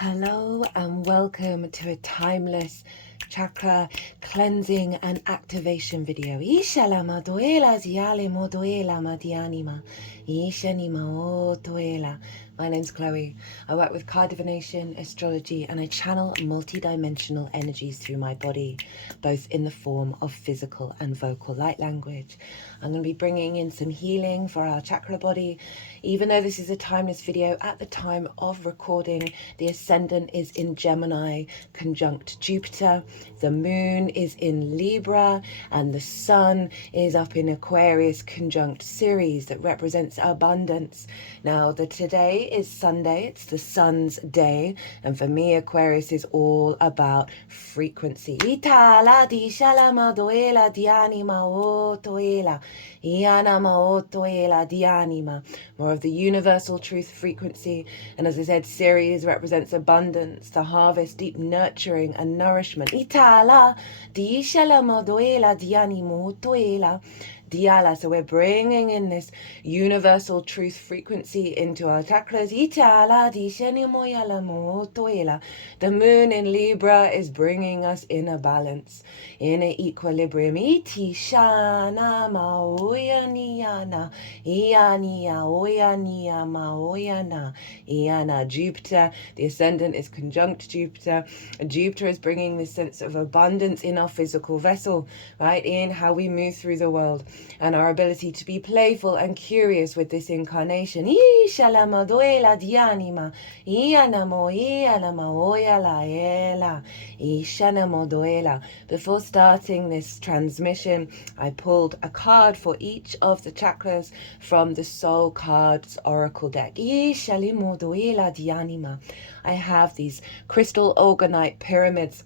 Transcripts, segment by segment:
Hello and welcome to a timeless chakra cleansing and activation video. Ishala madoela ziale modoela madianima. Ishanima otoela. My name's Chloe. I work with card divination, astrology, and I channel multi-dimensional energies through my body, both in the form of physical and vocal light language. I'm going to be bringing in some healing for our chakra body. Even though this is a timeless video, at the time of recording, the ascendant is in Gemini conjunct Jupiter, the moon is in Libra, and the sun is up in Aquarius conjunct Ceres that represents abundance. Now, today is Sunday, it's the sun's day, and for me, Aquarius is all about frequency. Itala di shalama doela di anima otoela, ianama otoela di anima. More of the universal truth frequency. And as I said, Ceres represents abundance, the harvest, deep nurturing and nourishment. Itala di shalama doela di animo otoela. Diala. So we're bringing in this universal truth frequency into our chakras. Itala di shenimoyala motoela. The moon in Libra is bringing us in a balance, in an equilibrium. Iti shana maoyaniana, iania oyania maoyana, iana. Jupiter, the ascendant is conjunct Jupiter. Jupiter is bringing this sense of abundance in our physical vessel, right? In how we move through the world, and our ability to be playful and curious with this incarnation. Ishalamadoela dianima, ianamo ianamaoyalaela, ishanamodoela. Before starting this transmission, I pulled a card for each of the chakras from the Soul Cards Oracle deck. Ishalimodoela dianima. I have these crystal organite pyramids,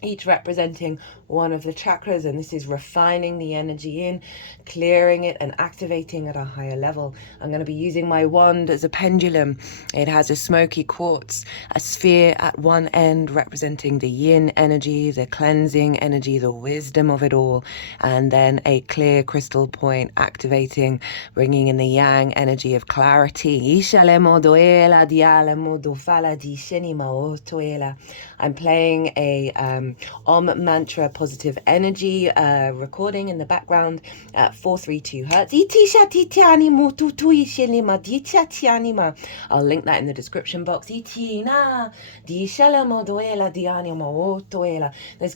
each representing one of the chakras, and this is refining the energy in, clearing it and activating at a higher level. I'm going to be using my wand as a pendulum. It has a smoky quartz, a sphere at one end representing the yin energy, the cleansing energy, the wisdom of it all, and then a clear crystal point activating, bringing in the yang energy of clarity. I'm playing a Om mantra positive energy recording in the background at 432 hertz. I'll link that in the description box. There's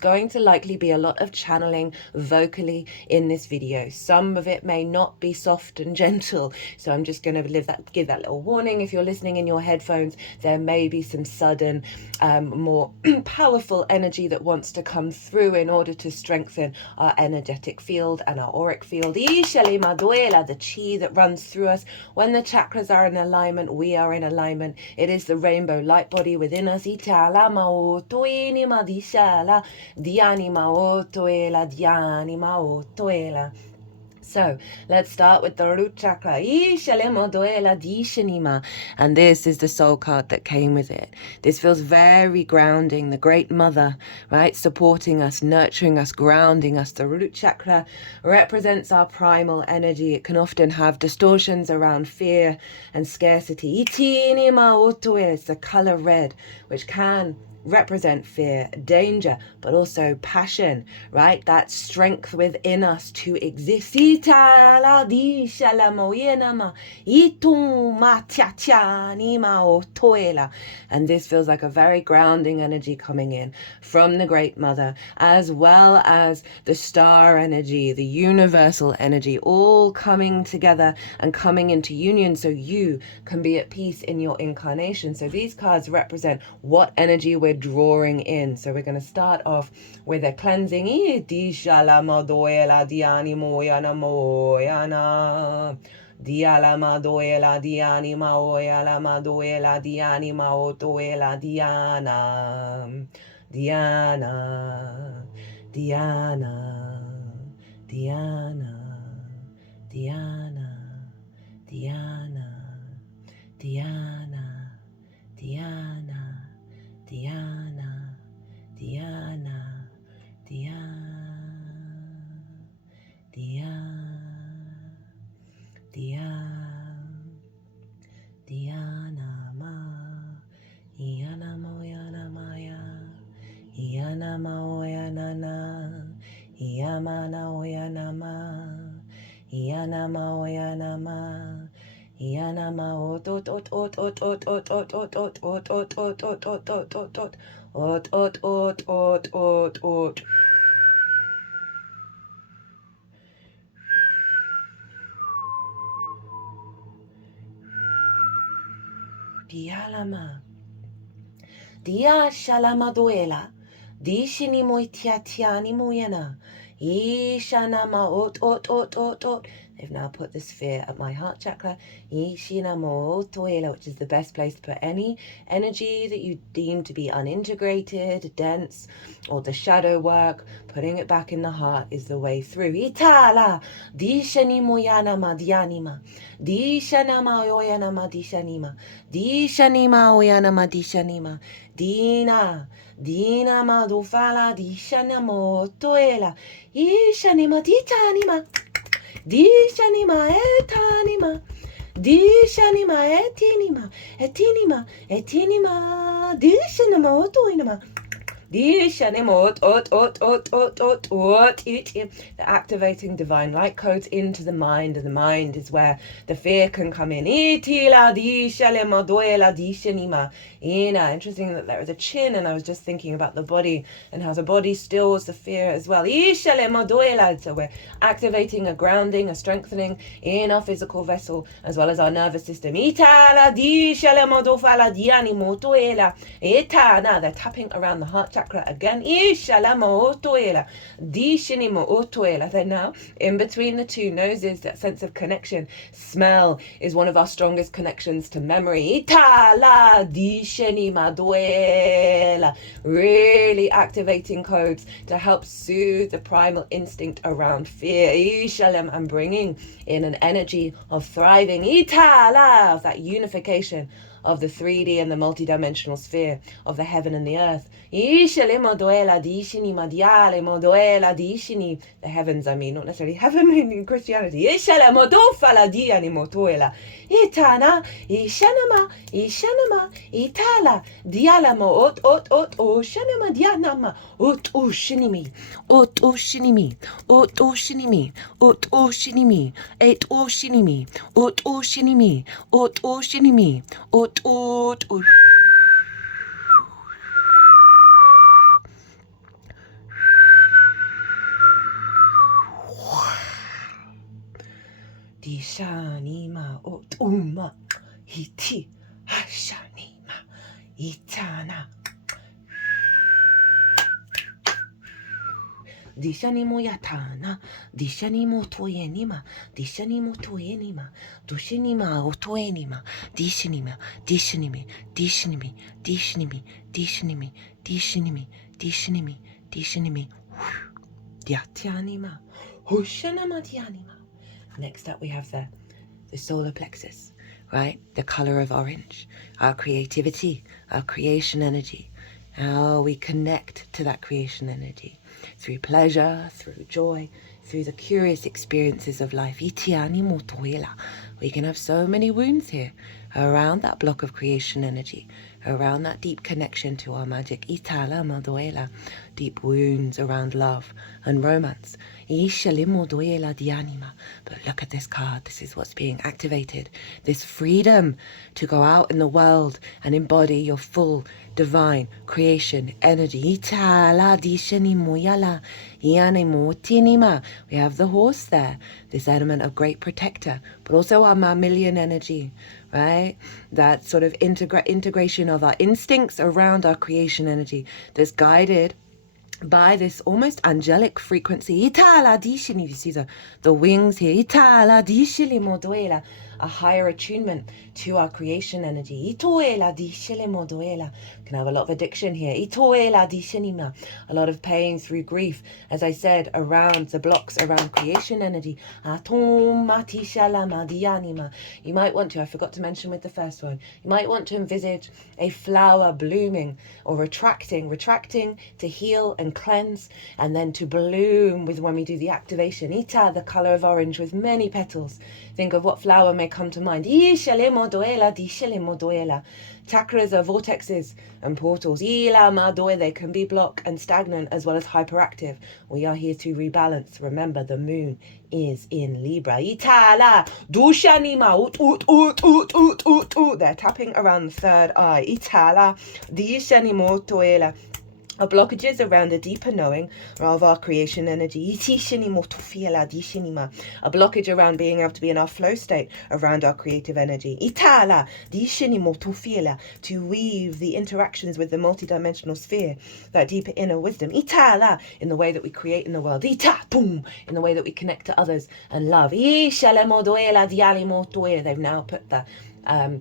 going to likely be a lot of channeling vocally in this video. Some of it may not be soft and gentle, so I'm just going to give that little warning. If you're listening in your headphones, there may be some sudden more powerful energy that wants to come through in order to strengthen our energetic field and our auric field. The chi that runs through us. When the chakras are in alignment, we are in alignment. It is the rainbow light body within us. So let's start with the root chakra. And this is the soul card that came with it. This feels very grounding, the great mother, right? Supporting us, nurturing us, grounding us. The root chakra represents our primal energy. It can often have distortions around fear and scarcity. It's the color red, which can represent fear, danger, but also passion, right? That strength within us to exist. And this feels like a very grounding energy coming in from the Great Mother, as well as the star energy, the universal energy, all coming together and coming into union so you can be at peace in your incarnation. So these cards represent what energy we're drawing in. So we're going to start off with a cleansing. Dialama doela dianima oelama doela dianima otoela diana Diana Diana Diana Diana Diana Diana Diana Diana Diana Diana ma Iana mo Dialama. Dia shalama duela. Dishini moitiatiani muyana. Ishanama ot. They've now put the sphere at my heart chakra. Ishinamo toela, which is the best place to put any energy that you deem to be unintegrated, dense, or the shadow work. Putting it back in the heart is the way through. Itala. Dishani moyana madianima. Dishanama oyanama dishanima. Dishanima oyanama dishanima. Dina madofala dishanamo toela. Ishanima ditanima. Dishanima etanima. Dishanima etinima. Dishanima otoinima. The activating divine light codes into the mind, and the mind is where the fear can come in. Interesting that there is a chin, and I was just thinking about the body and how the body stills the fear as well. So we're activating a grounding, a strengthening in our physical vessel as well as our nervous system. Now they're tapping around the heart chakra again. They're now in between the two noses, that sense of connection. Smell is one of our strongest connections to memory. Really activating codes to help soothe the primal instinct around fear. And bringing in an energy of thriving. Of that unification of the 3D and the multidimensional sphere of the heaven and the earth. The heavens, I mean, not necessarily heaven in Christianity. Itana, Ishanama, Itala, Dialamo, Shanama, Dianama, Shinimi, Shinimi, Shinimi, Shinimi, Shinimi, Shinimi, Shinimi, Dishanima Uma Hiti Hashanima Itana Dishanimo Yatana Dishanimo Toyenima Dishanimo Toyenima Dushinima Otoenima Dishinima Dishinimi Dishinimi Dishinimi Dishinimi Dishinimi Dishinimi Dishinimi Diatyanima Hoshanama Dianima. Next up we have the solar plexus, right? The color of orange, our creativity, our creation energy, how we connect to that creation energy through pleasure, through joy, through the curious experiences of life. We can have so many wounds here around that block of creation energy, around that deep connection to our magic. Deep wounds around love and romance. But look at this card. This is what's being activated. This freedom to go out in the world and embody your full divine creation energy. We have the horse there, this element of great protector, but also our mammalian energy, right? That sort of integration of our instincts around our creation energy that's guided by this almost angelic frequency. You see the wings here. A higher attunement to our creation energy. Can have a lot of addiction here. A lot of pain through grief, as I said, around the blocks around creation energy. You might want to, I forgot to mention with the first one, you might want to envisage a flower blooming or retracting to heal and cleanse, and then to bloom with when we do the activation. The color of orange with many petals. Think of what flower may may come to mind. Chakras are vortexes and portals. They can be blocked and stagnant as well as hyperactive. We are here to rebalance. Remember, the moon is in Libra. They're tapping around the third eye. Our blockages around a deeper knowing of our creation energy. A blockage around being able to be in our flow state around our creative energy. To weave the interactions with the multidimensional sphere, that deeper inner wisdom. In the way that we create in the world. In the way that we connect to others and love. They've now put the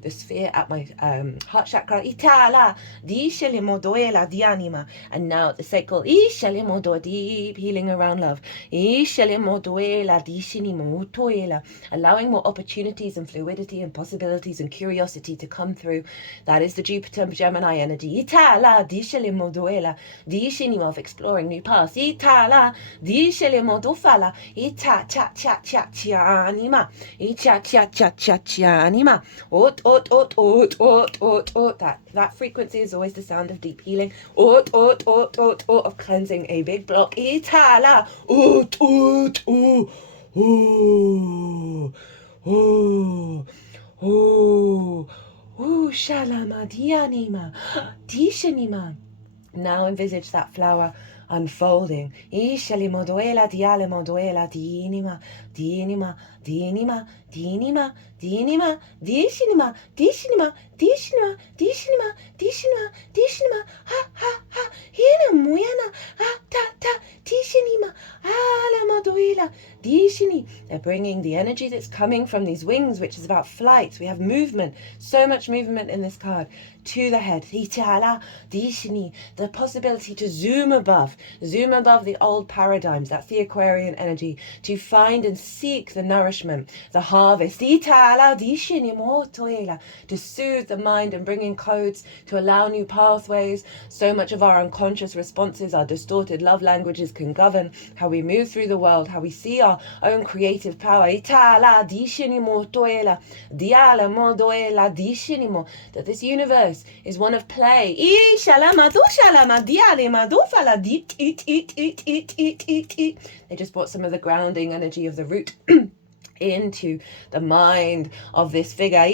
sphere at my heart chakra. And now the cycle, deep healing around love. Allowing more opportunities and fluidity and possibilities and curiosity to come through. That is the Jupiter Gemini energy. Of exploring new paths. That frequency is always the sound of deep healing. Of cleansing a big block. Now envisage that flower unfolding. They're bringing the energy that's coming from these wings, which is about flight. We have movement, so much movement in this card, to the head. The possibility to zoom above the old paradigms. That's the Aquarian energy, to find and seek the nourishment, the harvest. To soothe the mind and bring in codes to allow new pathways. So much of our unconscious responses, our distorted love languages can govern how we move through the world, how we see our own creative power. That this universe is one of play. They just brought some of the grounding energy of the root into the mind of this figure.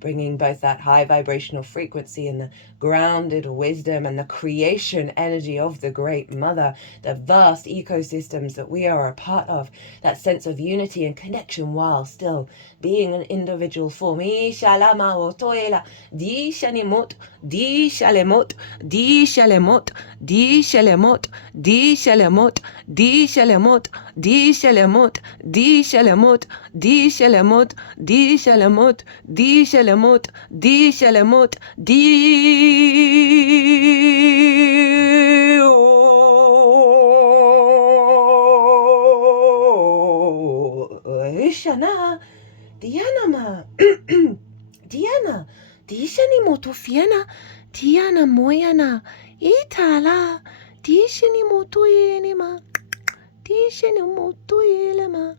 Bringing both that high vibrational frequency and the grounded wisdom and the creation energy of the Great Mother, the vast ecosystems that we are a part of, that sense of unity and connection while still being an individual form. Diana, Diana, Dishani motofiana, Diana moyana, Itala, Dishani motoyenima, Dishani motoyelema,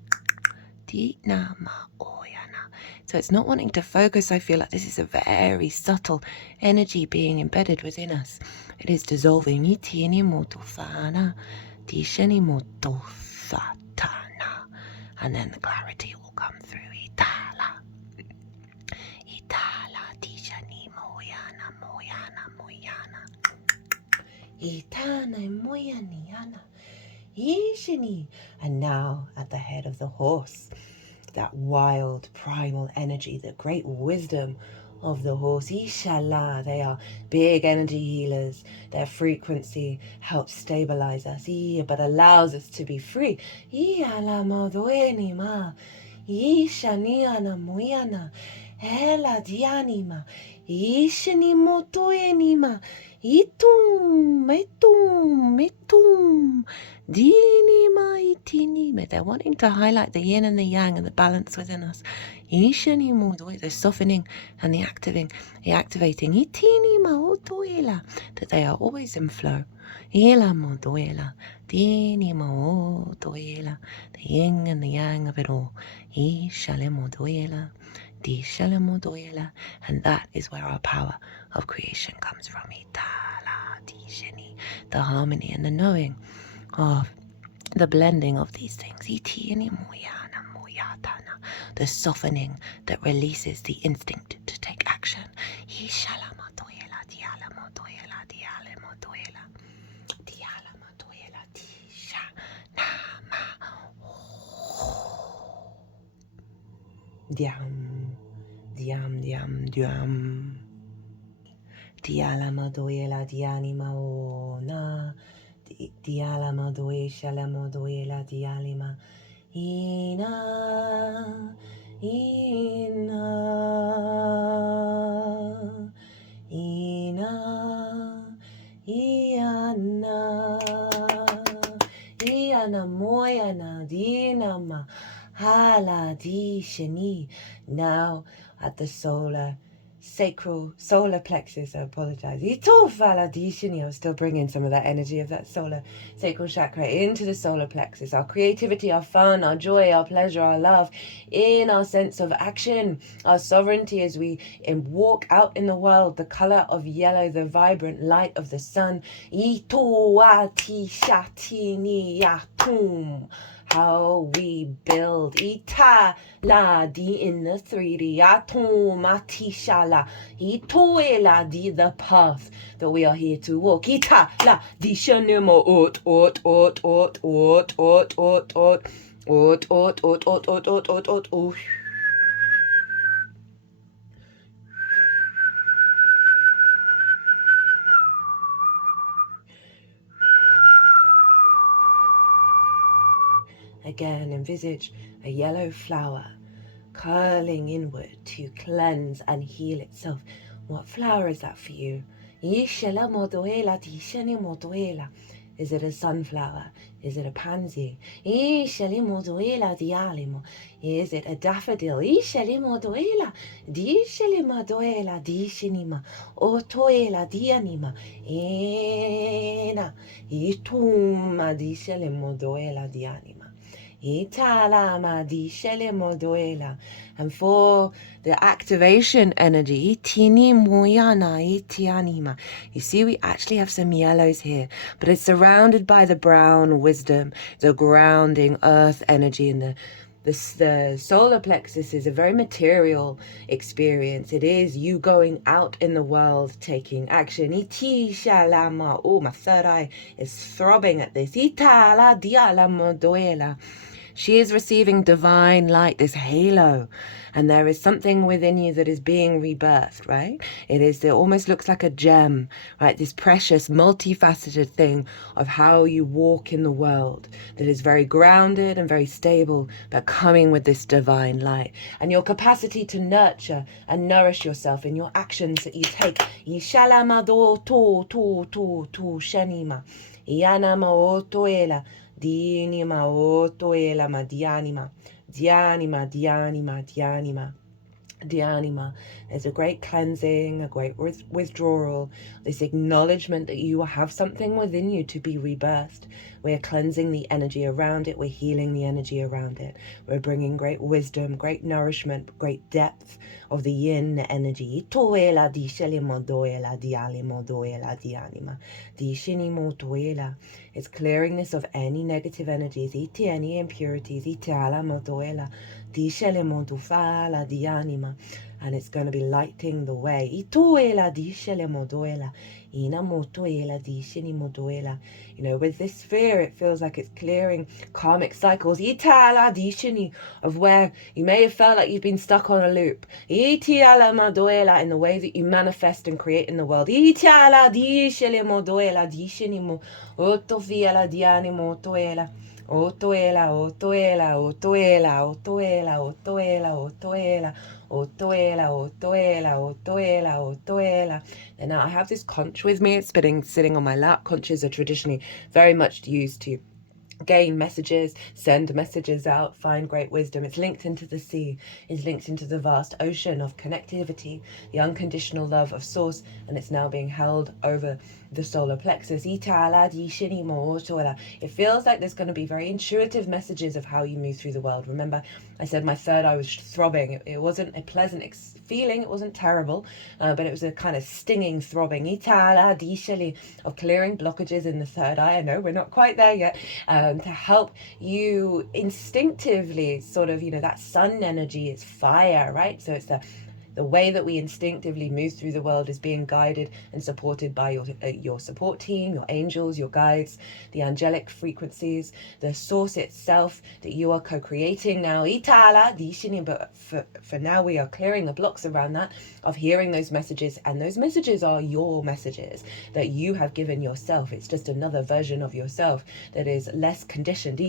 Dinama oyana. So it's not wanting to focus. I feel like this is a very subtle energy being embedded within us. It is dissolving. Itieni motofana, Dishani motosatana. And then the clarity will come through. Itala, Dishani moyana, moyana. Itana moyaniana. Ishini. And now at the head of the horse, that wild primal energy, the great wisdom of the horse. Ishala, they are big energy healers. Their frequency helps stabilize us, but allows us to be free. Iala madoenima, ishaniana muyana, ela dianima, ishani motoenima, itum, dinima, itinima. They're wanting to highlight the yin and the yang and the balance within us. The softening and the activating, that they are always in flow, Ila moduela, dini mo doela, the yin and the yang of it all. Ishale moduela, di shale moduela, and that is where our power of creation comes from. Itala di sheni, the harmony and the knowing of the blending of these things. Itiini moyana moyatana, the softening that releases the instinct to take action. Ishala moduela, diala moduela, diale moduela. Diam, diam, diam, diam. Dialama doela dianima na. Dialama doe shalama doela dialima. Ina, ina, ina, iana. Iana moyana dinama. Hala di shani. Now at the solar plexus, I apologize. Ito fala di shani. I was still bringing some of that energy of that sacral chakra into the solar plexus. Our creativity, our fun, our joy, our pleasure, our love, in our sense of action, our sovereignty as we walk out in the world, the color of yellow, the vibrant light of the sun. Ito wa ti shati ni yatum. How we build. Ita la di in the 3D. Atum atishala. Itoe la di the path that we are here to walk. Ita la di shanimo ot. Again, envisage a yellow flower curling inward to cleanse and heal itself. What flower is that for you? Is it a sunflower? Is it a pansy? Is it a daffodil? Otoela dianima. Ena. Ituma dishelimodoela dianima. And for the activation energy, you see we actually have some yellows here, but it's surrounded by the brown wisdom, the grounding earth energy, and the solar plexus is a very material experience. It is you going out in the world, taking action. Oh, my third eye is throbbing at this. She is receiving divine light, this halo, and there is something within you that is being rebirthed, right? It almost looks like a gem, right? This precious, multifaceted thing of how you walk in the world that is very grounded and very stable, but coming with this divine light. And your capacity to nurture and nourish yourself in your actions that you take. Yishalamado to shanima. Yanama otoela. Dinima otoela ma dianima. Dianima. There's a great cleansing, a great withdrawal, this acknowledgement that you have something within you to be rebirthed. We're cleansing the energy around it. We're healing the energy around it. We're bringing great wisdom, great nourishment, great depth of the yin energy. It's clearing this of any negative energies, any impurities, and it's going to be lighting the way. You know, with this sphere, it feels like it's clearing karmic cycles of where you may have felt like you've been stuck on a loop. In the way that you manifest and create in the world. And now I have this conch with me. It's sitting on my lap. Conches are traditionally very much used to gain messages, send messages out, find great wisdom. It's linked into the sea, it's linked into the vast ocean of connectivity, the unconditional love of source, and it's now being held over the solar plexus. It feels like there's going to be very intuitive messages of how you move through the world. Remember, I said my third eye was throbbing. It wasn't a pleasant feeling, it wasn't terrible, but it was a kind of stinging, throbbing of clearing blockages in the third eye. I know we're not quite there yet, to help you instinctively sort of, that sun energy is fire, right? So it's the way that we instinctively move through the world is being guided and supported by your support team, your angels, your guides, the angelic frequencies, the source itself that you are co-creating now. But for now, we are clearing the blocks around that, of hearing those messages, and those messages are your messages that you have given yourself. It's just another version of yourself that is less conditioned. So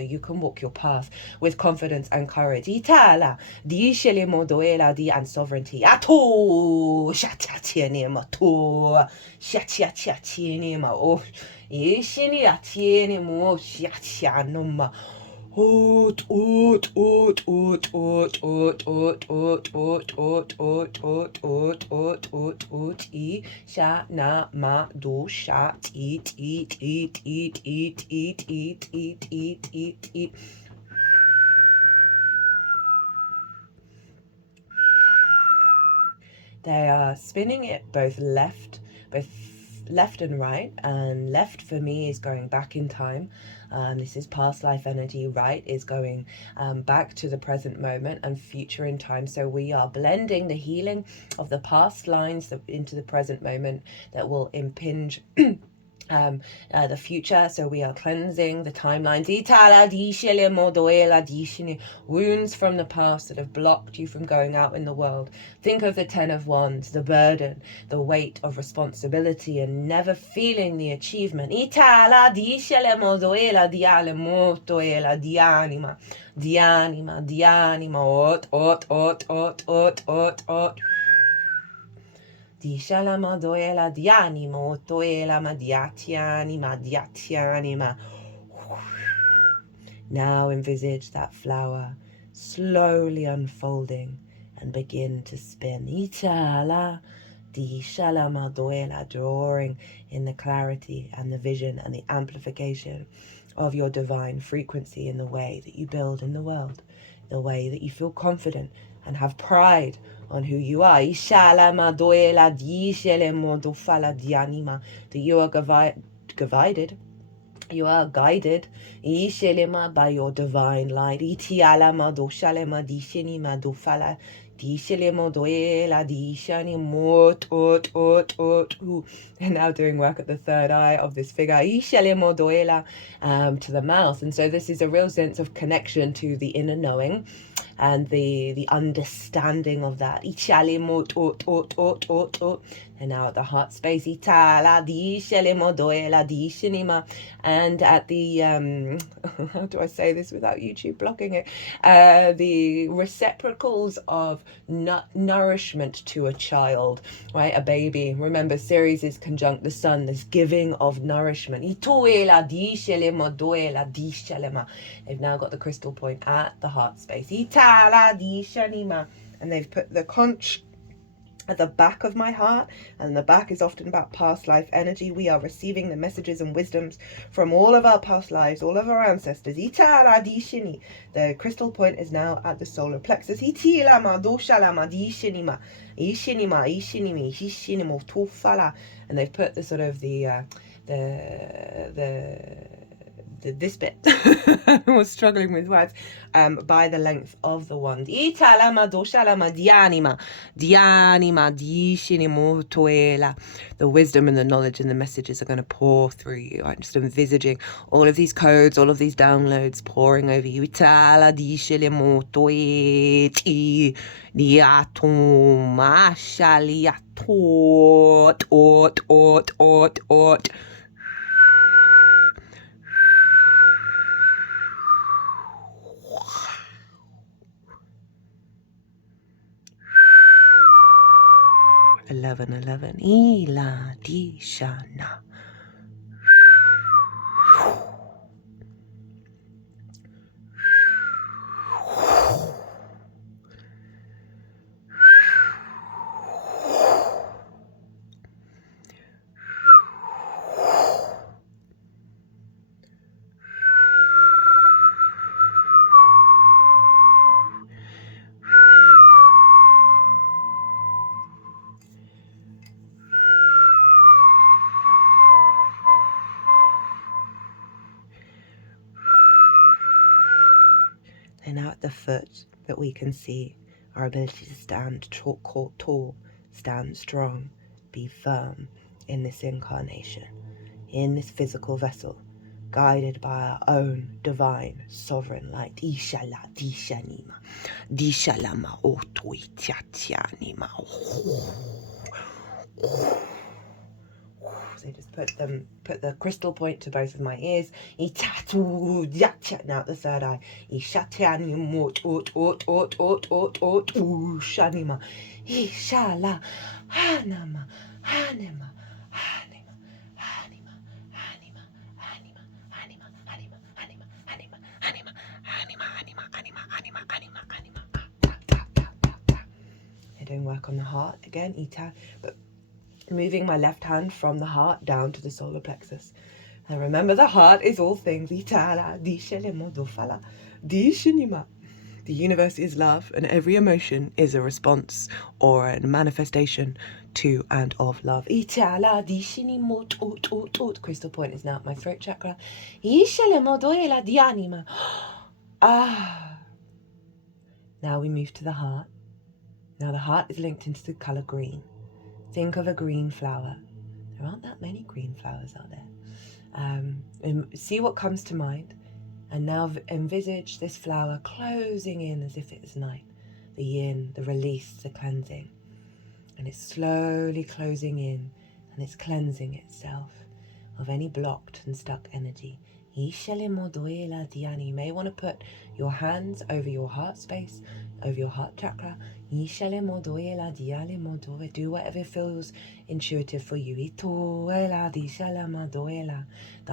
you can walk your path with confidence and courage. And sovereignty. They are spinning it both left and right, and left for me is going back in time. This is past life energy. Right is going back to the present moment, and future in time. So we are blending the healing of the past lines into the present moment that will impinge the future. So we are cleansing the timelines, wounds from the past that have blocked you from going out in the world. Think of the 10 of Wands, the burden, the weight of responsibility, and never feeling the achievement. Now envisage that flower slowly unfolding and begin to spin. Drawing in the clarity and the vision and the amplification of your divine frequency in the way that you build in the world, the way that you feel confident and have pride on who you are. That you are guided. You are guided by your divine light. And now doing work at the third eye of this figure, to the mouth. And so this is a real sense of connection to the inner knowing and the understanding of that. And now at the heart space, and at the how do I say this without YouTube blocking it? The receptacles of nourishment to a child, right? A baby. Remember, Ceres is conjunct the sun, this giving of nourishment. They've now got the crystal point at the heart space. And they've put the conch at the back of my heart, and the back is often about past life energy. We are receiving the messages and wisdoms from all of our past lives, all of our ancestors. The crystal point is now at the solar plexus. And they've put the sort of this bit I was struggling with words by the length of the wand. The wisdom and the knowledge and the messages are going to pour through you. I'm just envisaging all of these codes, all of these downloads pouring over you. 11. Ila di shana. And now at the foot that we can see our ability to stand tall, stand strong, be firm in this incarnation, in this physical vessel, guided by our own divine sovereign light. Ishala dishanima, dishalama otoitiatianima. So just put the crystal point to both of my ears. Now the third eye. Shanima. Ishala hanama hanema hanema hanima hanima hanima hanima hanima hanima hanima hanima hanima hanima hanima hanima hanima. They're doing work on the heart again. But moving my left hand from the heart down to the solar plexus. And remember, the heart is all things. The universe is love, and every emotion is a response or a manifestation to and of love. Crystal point is now at my throat chakra. Now we move to the heart. Now the heart is linked into the color green. Think of a green flower. There aren't that many green flowers out there. And see what comes to mind. And now envisage this flower closing in as if it is night. The yin, the release, the cleansing. And it's slowly closing in, and it's cleansing itself of any blocked and stuck energy. You may want to put your hands over your heart space, over your heart chakra. Do whatever feels intuitive for you. The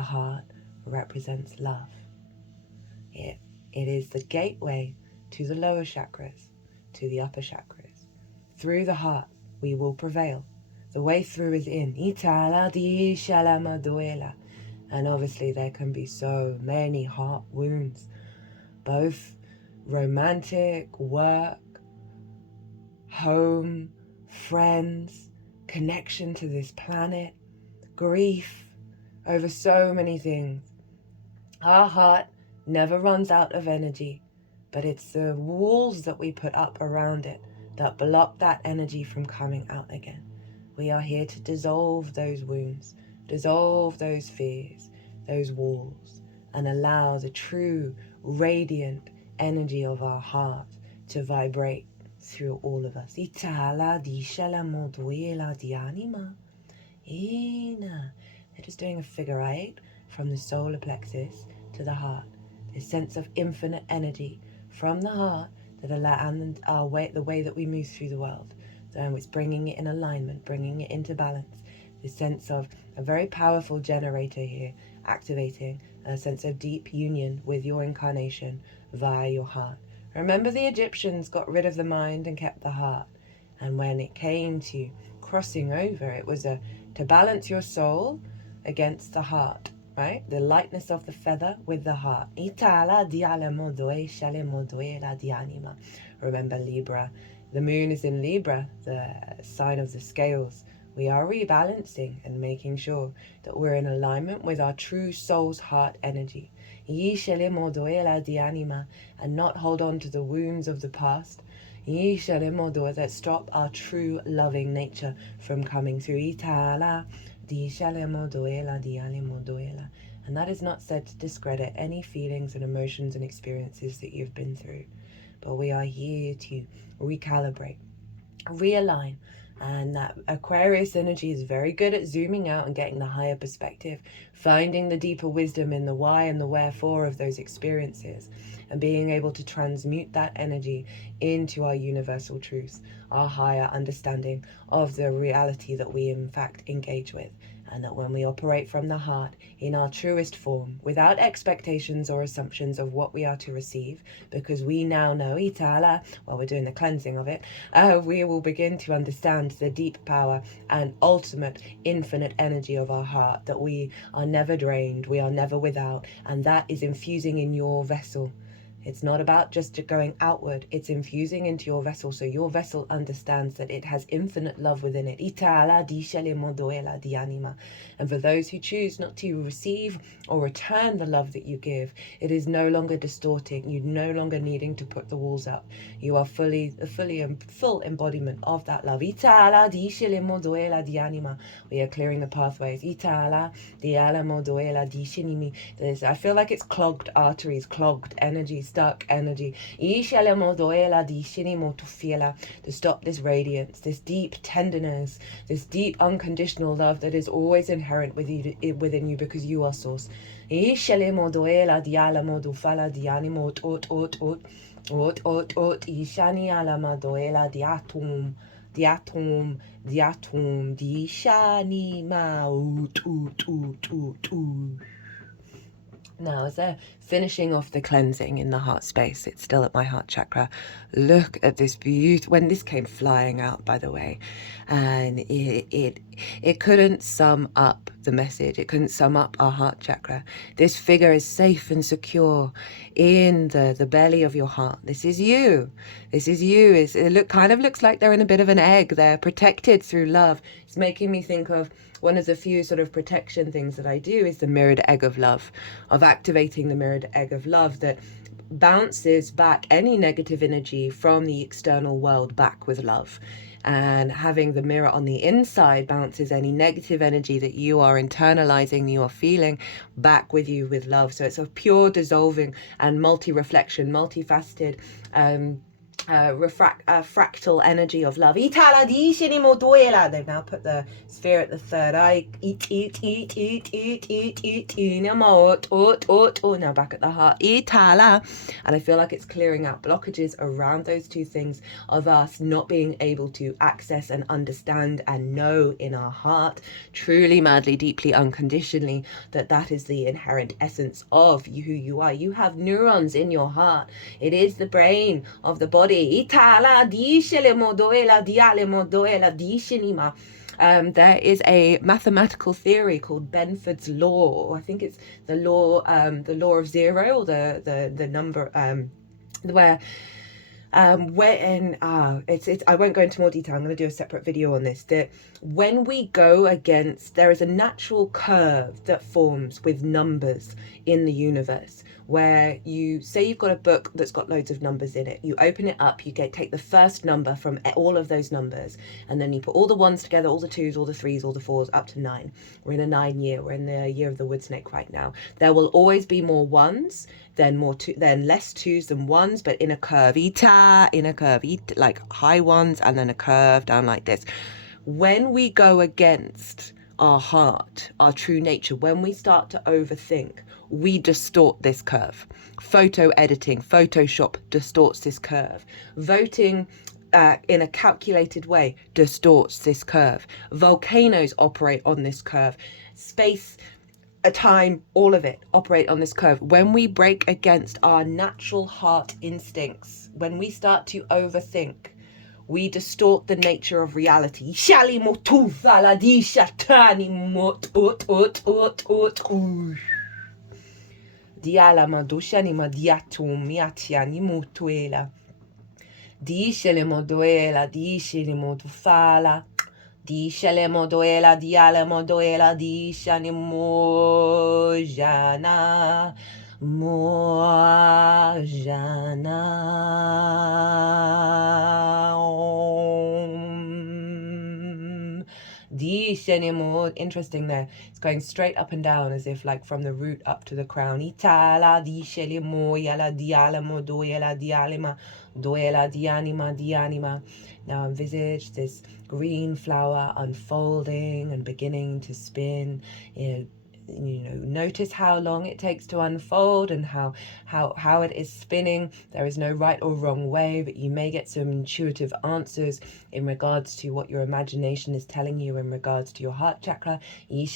heart represents love. It is the gateway to the lower chakras, to the upper chakras. Through the heart, we will prevail. The way through is in. And obviously there can be so many heart wounds, both romantic, work, home, friends, connection to this planet, grief over so many things. Our heart never runs out of energy, but it's the walls that we put up around it that block that energy from coming out again. We are here to dissolve those wounds, dissolve those fears, those walls, and allow the true radiant energy of our heart to vibrate through all of us. They're just doing a figure 8 from the solar plexus to the heart. This sense of infinite energy from the heart that and the way that we move through the world. So it's bringing it in alignment, bringing it into balance. This sense of a very powerful generator here, activating a sense of deep union with your incarnation via your heart. Remember, the Egyptians got rid of the mind and kept the heart. And when it came to crossing over, it was to balance your soul against the heart, right? The lightness of the feather with the heart. Remember Libra. The moon is in Libra, the sign of the scales. We are rebalancing and making sure that we're in alignment with our true soul's heart energy. And not hold on to the wounds of the past that stop our true loving nature from coming through. And that is not said to discredit any feelings and emotions and experiences that you've been through. But we are here to recalibrate, realign, And that Aquarius energy is very good at zooming out and getting the higher perspective, finding the deeper wisdom in the why and the wherefore of those experiences, and being able to transmute that energy into our universal truths, our higher understanding of the reality that we in fact engage with. And that when we operate from the heart in our truest form, without expectations or assumptions of what we are to receive, because we now know, Itala, while we're doing the cleansing of it, we will begin to understand the deep power and ultimate infinite energy of our heart, that we are never drained, we are never without, and that is infusing in your vessel. It's not about just going outward, it's infusing into your vessel, so your vessel understands that it has infinite love within it. And for those who choose not to receive or return the love that you give, it is no longer distorting, you no longer needing to put the walls up. You are fully and full embodiment of that love. We are clearing the pathways. I feel like it's clogged arteries, clogged energy, stuck energy. To stop this radiance, this deep tenderness, this deep unconditional love that is always inherent within you, because you are source. Ishani alama doela diatum di shani ma ut. Now, as they're finishing off the cleansing in the heart space, it's still at my heart chakra. Look at this beauty. When this came flying out, by the way, and it couldn't sum up the message. It couldn't sum up our heart chakra. This figure is safe and secure in the belly of your heart. This is you. This is you. It kind of looks like they're in a bit of an egg. They're protected through love. It's making me think of one of the few sort of protection things that I do is the mirrored egg of love, of activating the mirrored egg of love that bounces back any negative energy from the external world back with love. And having the mirror on the inside bounces any negative energy that you are internalizing, you are feeling, back with you with love. So it's a pure dissolving and multi-reflection, multifaceted fractal energy of love. They've now put the sphere at the third eye. Now back at the heart. And I feel like it's clearing out blockages around those two things of us not being able to access and understand and know in our heart, truly, madly, deeply, unconditionally, that is the inherent essence of you, who you are. You have neurons in your heart. It is the brain of the body. There is a mathematical theory called Benford's law. I think it's the law of zero, or the number where I won't go into more detail. I'm going to do a separate video on this. That when we go against, there is a natural curve that forms with numbers in the universe, where you say you've got a book that's got loads of numbers in it. You open it up, you take the first number from all of those numbers, and then you put all the ones together, all the twos, all the threes, all the fours, up to 9. We're in a 9 year. We're in the year of the wood snake right now. There will always be more ones, then less twos than ones, but in a curve. Like high ones and then a curve down like this. When we go against our heart, our true nature, when we start to overthink, we distort this curve. Photo editing, Photoshop distorts this curve. Voting in a calculated way distorts this curve. Volcanoes operate on this curve. Space, time, all of it operate on this curve. When we break against our natural heart instincts, when we start to overthink, we distort the nature of reality. Dishele modoela, diale modoela, dishani mojana, mojana. Dishele Ishenimo. Interesting there. It's going straight up and down as if like from the root up to the crown. Itala dishelimo yala dialamo doyela dialima doyela dianima dianima. Now envisage this green flower unfolding and beginning to spin. Notice how long it takes to unfold and how it is spinning. There is no right or wrong way, but you may get some intuitive answers in regards to what your imagination is telling you in regards to your heart chakra. They're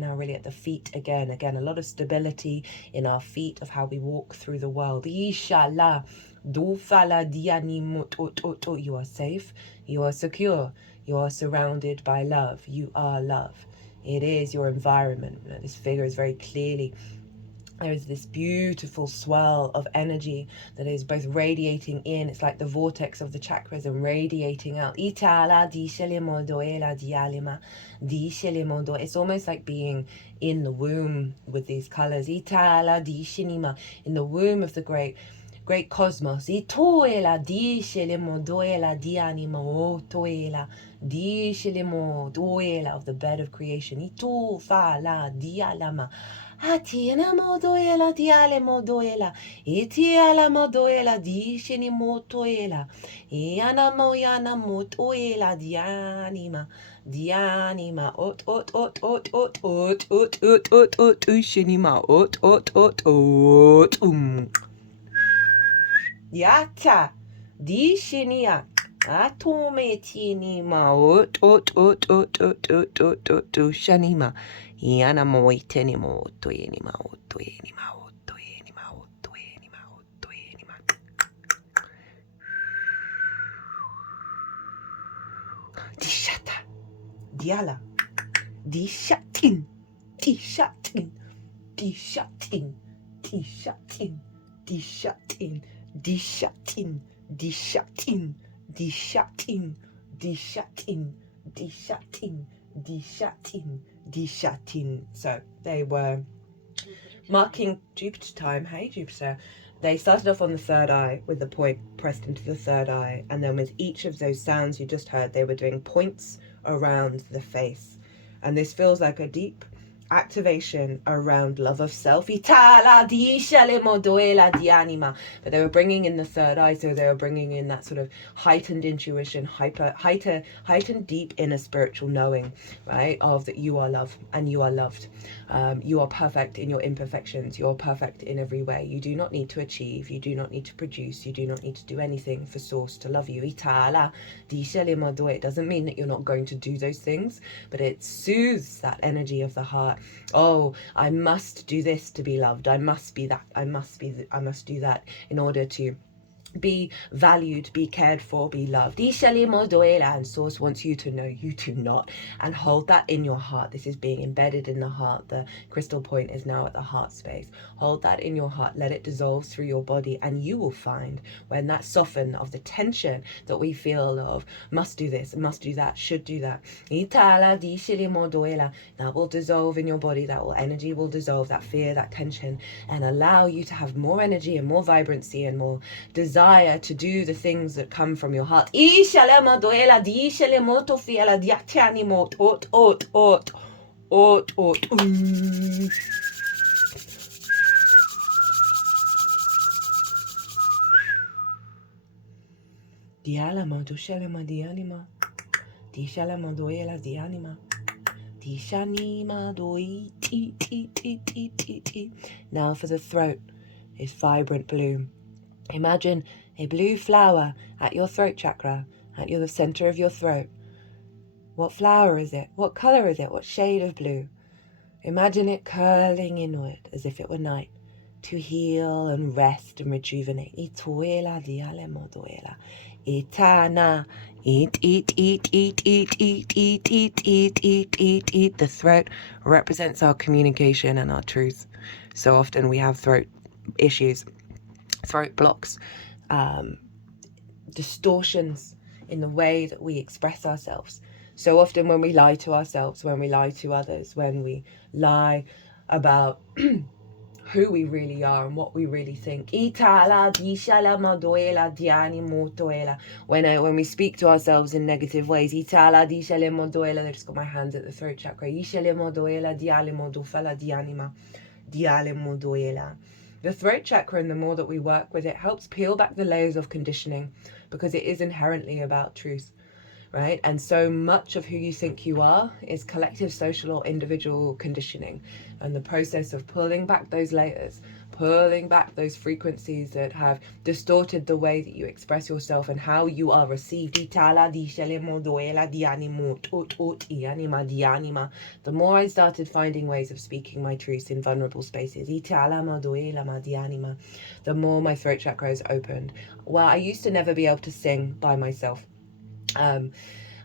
now really at the feet again. Again, a lot of stability in our feet of how we walk through the world. You are safe, you are secure, you are surrounded by love, you are love. It is your environment. This figure is very clearly, there is this beautiful swirl of energy that is both radiating in. It's like the vortex of the chakras and radiating out. It's almost like being in the womb with these colors. In the womb of the great cosmos. Itoela dishelemo doela dianima o toela dishelemo doela of the bed of creation. Ito fa la dialama. Atiena modoela diale modoela. Itiala modoela dishini motoela. Iana moyana motoela dianima. Dianima ot ushinima ot Yata dishinia atometinima ot shanima yana moitenimo toyenima dishata diala dishatin dishatin dishatin dishatin dishatin dishatin dishatin dishatin dishatin dishatin dishatin dishatin. So they were marking Jupiter time. Hey Jupiter. They started off on the third eye with the point pressed into the third eye, and then with each of those sounds you just heard, they were doing points around the face. And this feels like a deep activation around love of self. But they were bringing in the third eye, so they were bringing in that sort of heightened intuition, heightened deep inner spiritual knowing, right, of that you are love and you are loved. You are perfect in your imperfections. You're perfect in every way. You do not need to achieve. You do not need to produce. You do not need to do anything for source to love you. It doesn't mean that you're not going to do those things, but it soothes that energy of the heart. Oh, I must do this to be loved. I must be that. I must do that in order to be valued, be cared for, be loved. And Source wants you to know you do not, and hold that in your heart. This is being embedded in the heart. The crystal point is now at the heart space. Hold that in your heart, let it dissolve through your body, and you will find when that soften of the tension that we feel of must do this, must do that, should do that, that will dissolve in your body. That energy will dissolve, that fear, that tension, and allow you to have more energy and more vibrancy and more desire to do the things that come from your heart. Now for the throat, is vibrant bloom. Imagine a blue flower at your throat chakra, at the center of your throat. What flower is it? What color is it? What shade of blue? Imagine it curling inward as if it were night, to heal and rest and rejuvenate. Ituela diale moduela. Itana. Eat. The throat represents our communication and our truth. So often we have throat issues, throat blocks, distortions in the way that we express ourselves. So often when we lie to ourselves, when we lie to others, when we lie about who we really are and what we really think. When we speak to ourselves in negative ways, I just got my hands at the throat chakra. The throat chakra, and the more that we work with it, helps peel back the layers of conditioning, because it is inherently about truth. Right? And so much of who you think you are is collective, social, or individual conditioning. And the process of pulling back those layers, pulling back those frequencies that have distorted the way that you express yourself and how you are received. The more I started finding ways of speaking my truth in vulnerable spaces, the more my throat chakra is opened. Well, I used to never be able to sing by myself.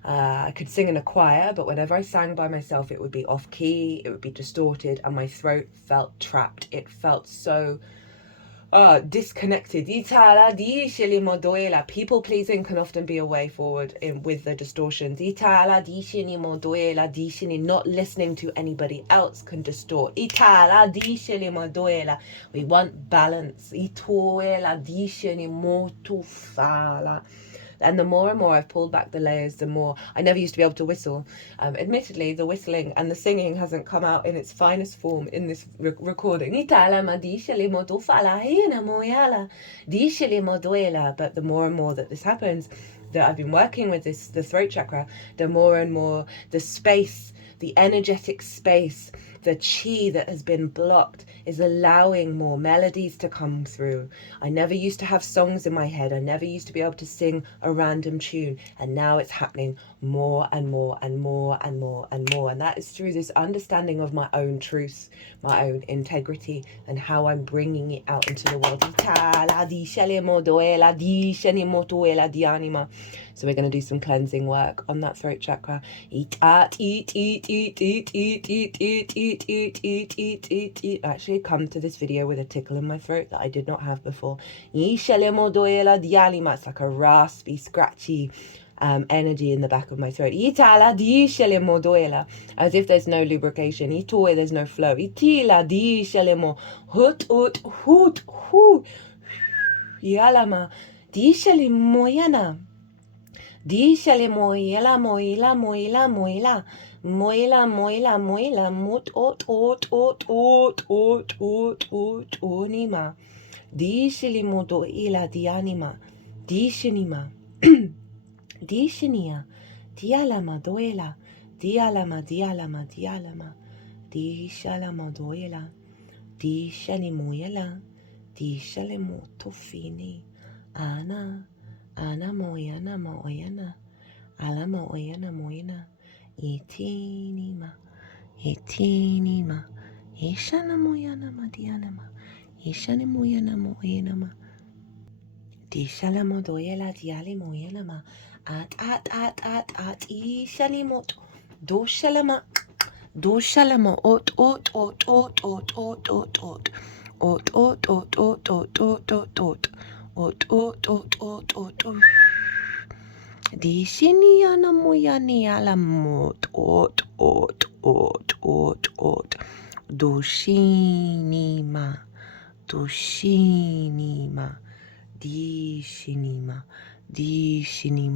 I could sing in a choir, but whenever I sang by myself, it would be off key, it would be distorted, and my throat felt trapped. It felt so disconnected. People pleasing can often be a way forward with the distortions. Not listening to anybody else can distort. We want balance. And the more and more I've pulled back the layers, the more... I never used to be able to whistle. Admittedly, the whistling and the singing hasn't come out in its finest form in this recording. But the more and more that this happens, that I've been working with the throat chakra, the more and more the space, the energetic space, the chi that has been blocked is allowing more melodies to come through. I never used to have songs in my head. I never used to be able to sing a random tune. And now it's happening more and more and more and more and more. And that is through this understanding of my own truth, my own integrity, and how I'm bringing it out into the world. So we're going to do some cleansing work on that throat chakra. Actually, come to this video with a tickle in my throat that I did not have before. It's like a raspy, scratchy energy in the back of my throat. As if there's no lubrication. There's no flow. Yalama. Dishale moila moila moila moila moila moila moila mut ot onima. Dishali modo ila dianima. Dishinima. Dishinia. Dialama doela. Dialama dialama dialama. Dishalama doela. Dishani moela. Dishale motofini. Ana moyana moyana, ala moyana moyana, itinima, ishana moyana madianama, ishana moyana moyanama, dishala modoyela diali moyanama, at, ishali mot, doshalama, ot, Dishiniana moyani ala mot doshinima dishini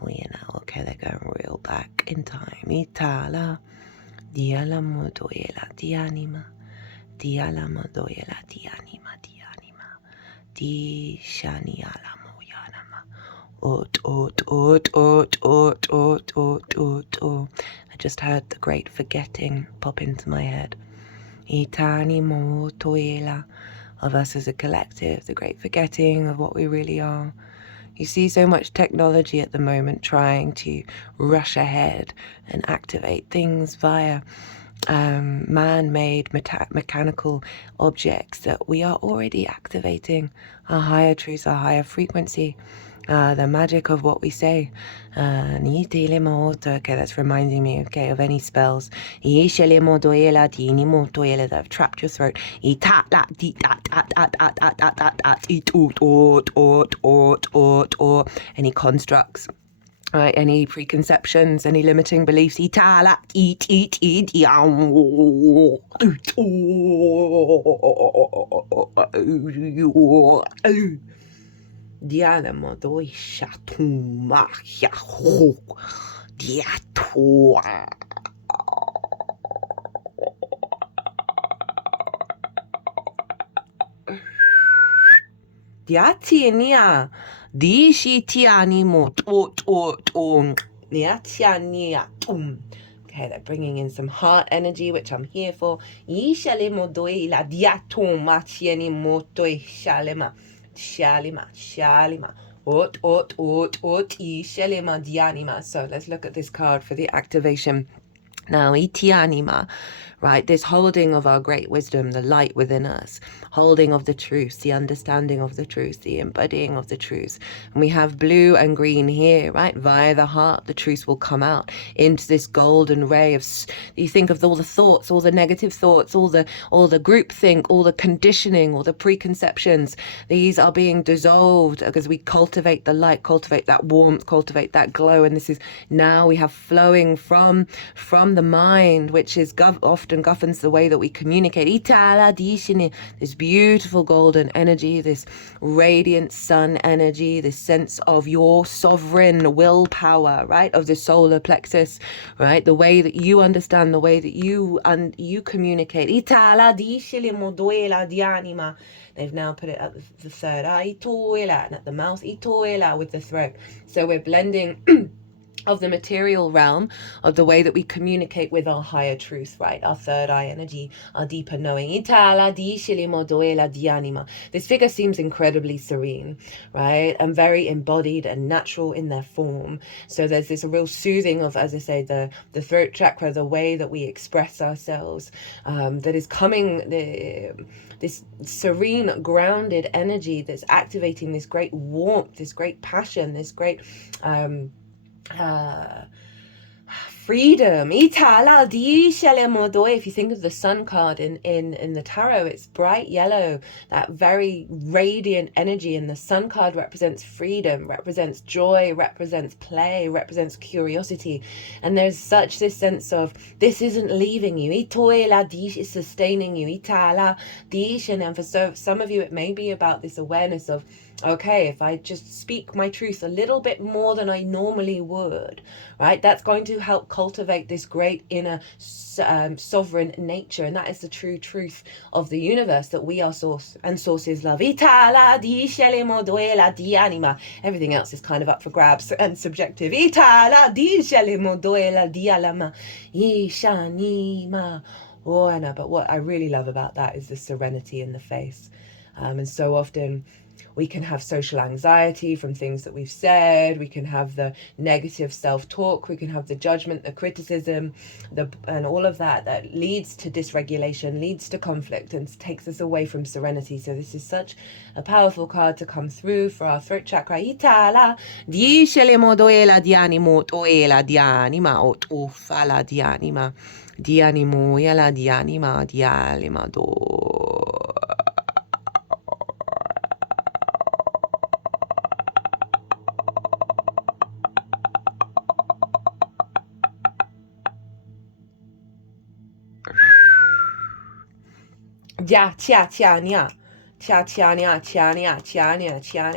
moyana okay, they're going real back in time. Itala diala modoela dianima di shani ala moyanama I just heard the great forgetting pop into my head. Itani motoela, of us as a collective, the great forgetting of what we really are. You see so much technology at the moment trying to rush ahead and activate things via man-made mechanical objects, that we are already activating our higher truths, our higher frequency, the magic of what we say. Okay, that's reminding me, okay, of any spells that have trapped your throat. Any constructs, right? Any preconceptions, any limiting beliefs. Dialemo doi shatuma yahu diatua. Diatiania dishi tiani mo to niatiania. Okay, they're bringing in some heart energy, which I'm here for. Ishalemo doi la diatuma tieni motoi shalema. Shalima, Shalima. Ishalima dianima. So let's look at this card for the activation. Now, itianima, right? This holding of our great wisdom, the light within us, holding of the truth, the understanding of the truth, the embodying of the truth. And we have blue and green here, right? Via the heart, the truth will come out into this golden ray of, you think of all the thoughts, all the negative thoughts, all the groupthink, all the conditioning, all the preconceptions. These are being dissolved because we cultivate the light, cultivate that warmth, cultivate that glow. And this is now we have flowing from the mind, which is often governs the way that we communicate. This beautiful golden energy, this radiant sun energy, this sense of your sovereign willpower, right? Of the solar plexus, right? The way that you understand, the way that you communicate. They've now put it at the third eye, and at the mouth, with the throat. So we're blending of the material realm, of the way that we communicate with our higher truth, right? Our third eye energy, our deeper knowing. This figure seems incredibly serene, right? And very embodied and natural in their form. So there's this real soothing of, as I say, the throat chakra, the way that we express ourselves, that is coming, this serene, grounded energy that's activating this great warmth, this great passion, this great freedom. If you think of the sun card in the tarot, it's bright yellow, that very radiant energy, and the sun card represents freedom, represents joy, represents play, represents curiosity. And there's such this sense of this isn't leaving you. Is sustaining you. And for some of you, it may be about this awareness of, okay, if I just speak my truth a little bit more than I normally would, right, that's going to help cultivate this great inner sovereign nature. And that is the true truth of the universe, that we are source and source is love. Everything else is kind of up for grabs and subjective. Oh, I know, but what I really love about that is the serenity in the face. And so often we can have social anxiety from things that we've said. We can have the negative self-talk. We can have the judgment, the criticism, and all of that leads to dysregulation, leads to conflict, and takes us away from serenity. So this is such a powerful card to come through for our throat chakra. Itala, dianima, dianima, dianimo, yala dianima, dialima do.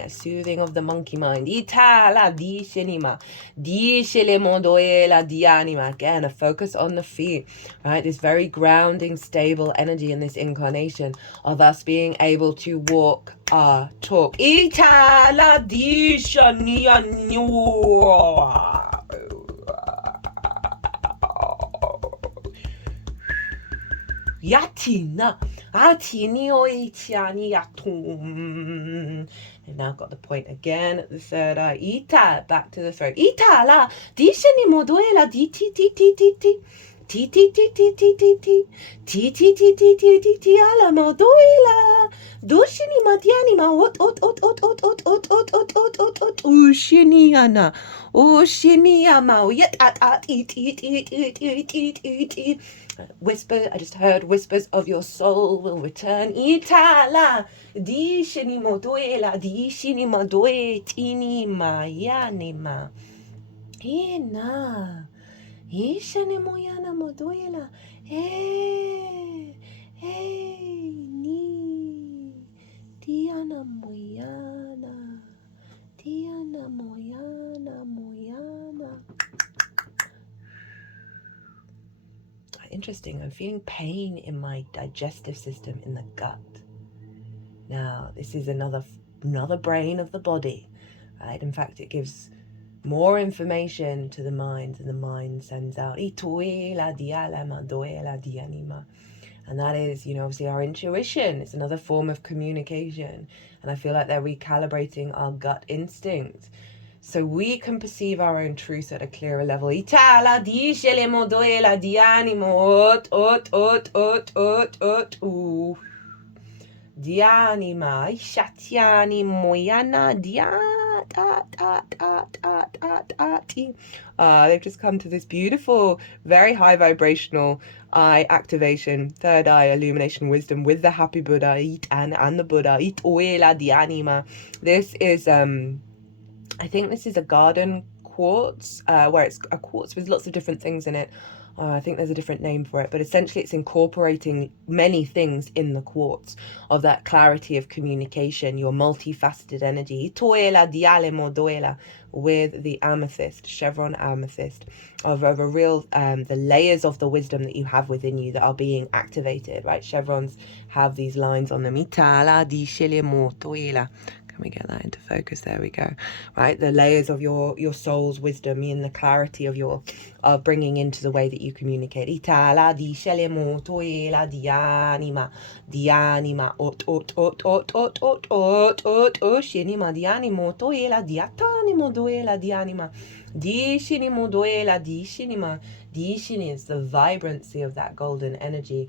Soothing of the monkey mind. Again, a focus on the feet, right? This very grounding, stable energy in this incarnation of us being able to walk our talk. Yatina, they've now got the point again at the third eye. Ita, back to the throat. Ita la, dishani moduela, Ti ti ti ti ti ti ti ti ti ti ti ti ti ti alama doila. Doshini matiani ma ot ushiniana. Ushiniama yet at eat. Whisper, I just heard whispers of your soul will return. Itala. Di shini moduela, di shini madoe tini mayanima. Ina. Ishane moyana moduela. Hey, hey, ni. Diana moyana. Diana moyana. Interesting. I'm feeling pain in my digestive system in the gut. Now, this is another brain of the body, right? In fact, it gives more information to the mind, and the mind sends out and that is, obviously our intuition. It's another form of communication, and I feel like they're recalibrating our gut instinct so we can perceive our own truth at a clearer level. Dianima, Shatiani, Moyana, they've just come to this beautiful, very high vibrational eye activation, third eye illumination wisdom with the happy Buddha, and the Buddha, Dianima. This is, I think this is a garden quartz, where it's a quartz with lots of different things in it. I think there's a different name for it, but essentially it's incorporating many things in the quartz of that clarity of communication, your multifaceted energy, with the amethyst, chevron amethyst, of a real, the layers of the wisdom that you have within you that are being activated, right? Chevrons have these lines on them. Can we get that into focus? There we go. Right, the layers of your soul's wisdom in the clarity of bringing into the way that you communicate. Itala di shelemo toela dianima shinima dianimo toela diatanimo doela dianima di shinimo doela di shinima. Di shin is the vibrancy of that golden energy,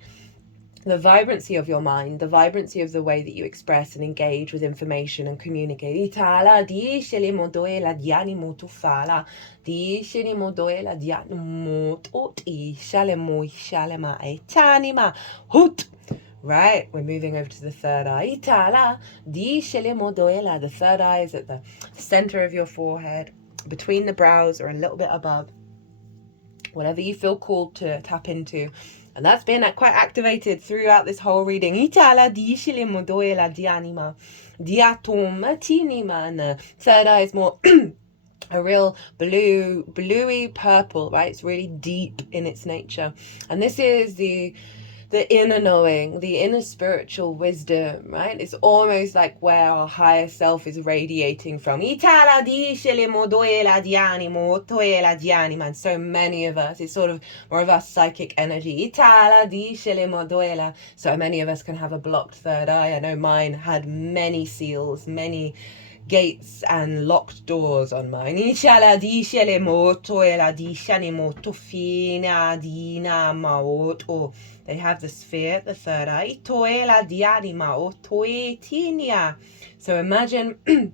the vibrancy of your mind, the vibrancy of the way that you express and engage with information and communicate. Itala di shelimo doela dianimo tufala di shinimo doela dianimo toti shalemo shalema etanima hut. Right, we're moving over to the third eye. Itala di shelimo doela. The third eye is at the center of your forehead, between the brows or a little bit above, whatever you feel called to tap into. And that's been quite activated throughout this whole reading. Itala di shilimo doela dianima diatum tinima. And the third eye is more a real bluey purple, right? It's really deep in its nature. And this is the inner knowing, the inner spiritual wisdom, right? It's almost like where our higher self is radiating from. And so many of us, it's sort of more of our psychic energy. So many of us can have a blocked third eye. I know mine had many seals, many gates and locked doors on mine. They have the sphere, the third eye. So imagine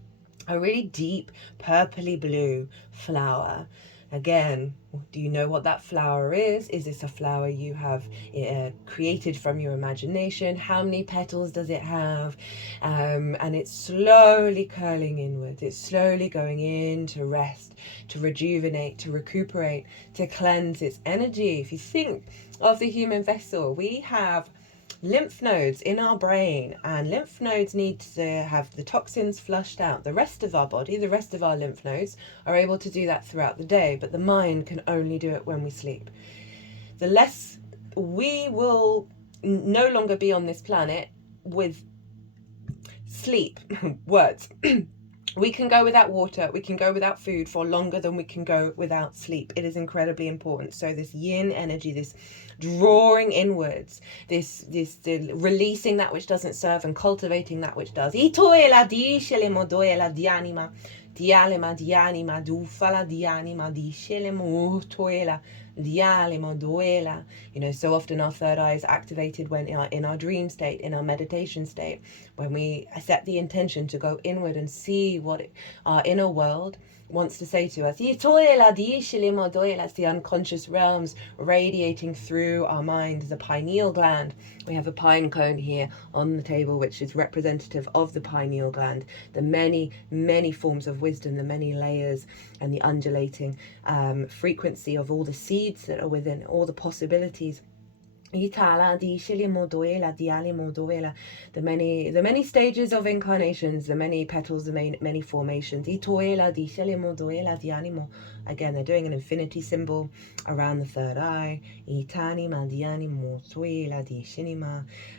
a really deep purpley blue flower. Again, do you know what that flower is? Is this a flower you have created from your imagination? How many petals does it have? And it's slowly curling inwards. It's slowly going in to rest, to rejuvenate, to recuperate, to cleanse its energy. If you think of the human vessel, we have lymph nodes in our brain, and lymph nodes need to have the toxins flushed out. The rest of our body, the rest of our lymph nodes are able to do that throughout the day, but the mind can only do it when we sleep. The less we will no longer be on this planet with sleep, words. We can go without water, we can go without food for longer than we can go without sleep. It is incredibly important. So this yin energy, this drawing inwards, this releasing that which doesn't serve and cultivating that which does. dialimo doela. You know, so often our third eye is activated when in our dream state, in our meditation state, when we set the intention to go inward and see what our inner world wants to say to us. It's the unconscious realms radiating through our mind. The pineal gland. We have a pine cone here on the table, which is representative of the pineal gland, the many, many forms of wisdom, the many layers, and the undulating frequency of all the seeds that are within, all the possibilities. The many stages of incarnations, the many petals, the many formations. Again, they're doing an infinity symbol around the third eye.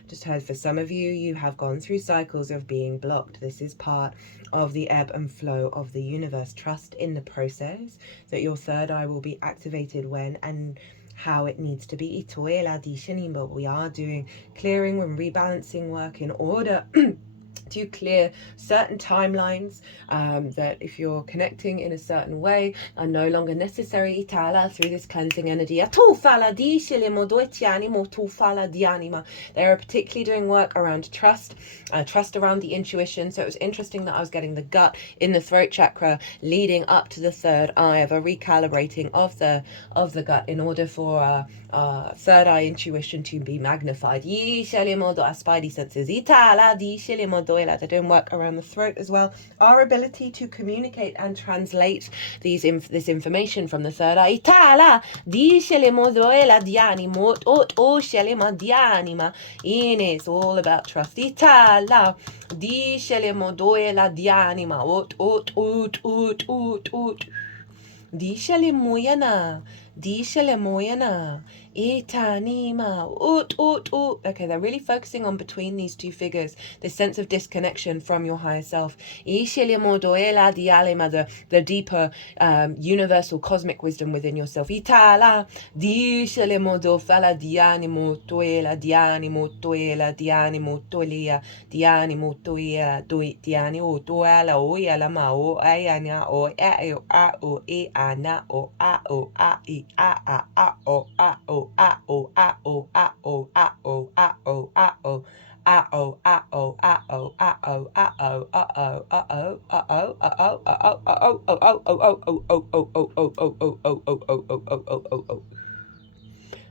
Just heard, for some of you, you have gone through cycles of being blocked. This is part of the ebb and flow of the universe. Trust in the process that your third eye will be activated when and how it needs to be. But we are doing clearing and rebalancing work in order to clear certain timelines that, if you're connecting in a certain way, are no longer necessary through this cleansing energy. They are particularly doing work around trust around the intuition. So it was interesting that I was getting the gut in the throat chakra leading up to the third eye, of a recalibrating of the gut in order for third eye intuition to be magnified. Our spidey senses. They're doing work around the throat as well. Our ability to communicate and translate this information from the third eye. It's all about trust. Okay, they're really focusing on between these two figures, this sense of disconnection from your higher self. The deeper universal cosmic wisdom within yourself.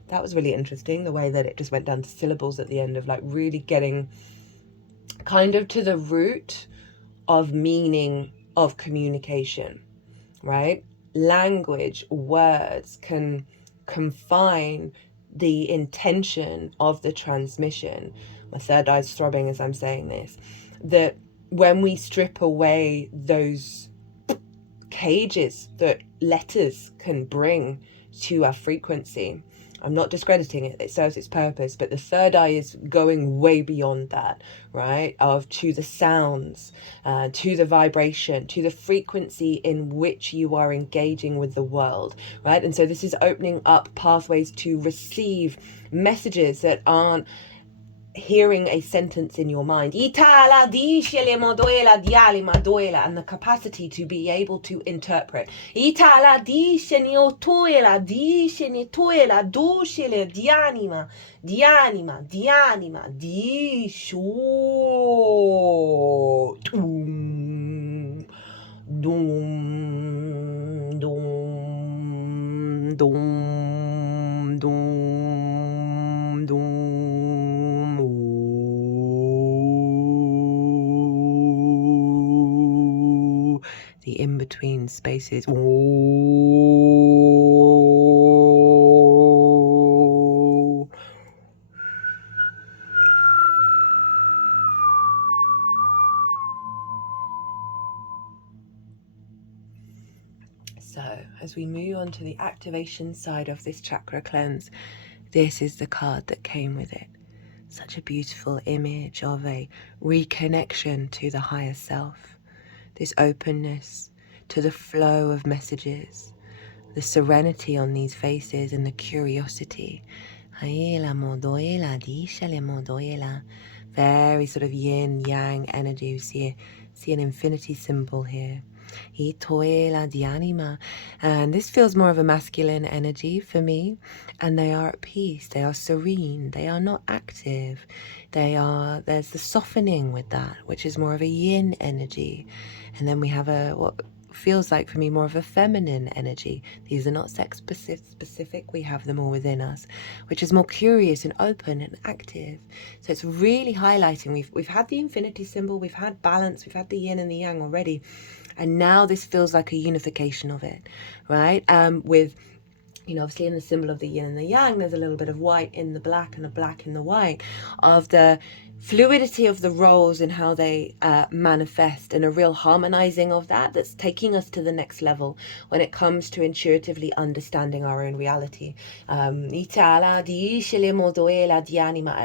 That was really interesting, the way that it just went down to syllables at the end, of like really getting kind of to the root of meaning of communication, right? Language, words can confine the intention of the transmission. My third eye's throbbing as I'm saying this. That when we strip away those cages that letters can bring to our frequency, I'm not discrediting it, it serves its purpose, but the third eye is going way beyond that, right? To the sounds, to the vibration, to the frequency in which you are engaging with the world, right? And so this is opening up pathways to receive messages that aren't hearing a sentence in your mind, and the capacity to be able to interpret. The in-between spaces. So as we move on to the activation side of this chakra cleanse, this is the card that came with it. Such a beautiful image of a reconnection to the higher self. This openness to the flow of messages, the serenity on these faces and the curiosity. Very sort of yin yang energy. You see an infinity symbol here. Itoela dianima. And this feels more of a masculine energy for me. And they are at peace. They are serene. They are not active. There's the softening with that, which is more of a yin energy. And then we have what feels like for me more of a feminine energy. These are not sex specific. We have them all within us, which is more curious and open and active. So it's really highlighting. We've had the infinity symbol, we've had balance, we've had the yin and the yang already, and now this feels like a unification of it, right? With, you know, obviously in the symbol of the yin and the yang, there's a little bit of white in the black and a black in the white, of the fluidity of the roles and how they manifest, and a real harmonizing of that's taking us to the next level when it comes to intuitively understanding our own reality. At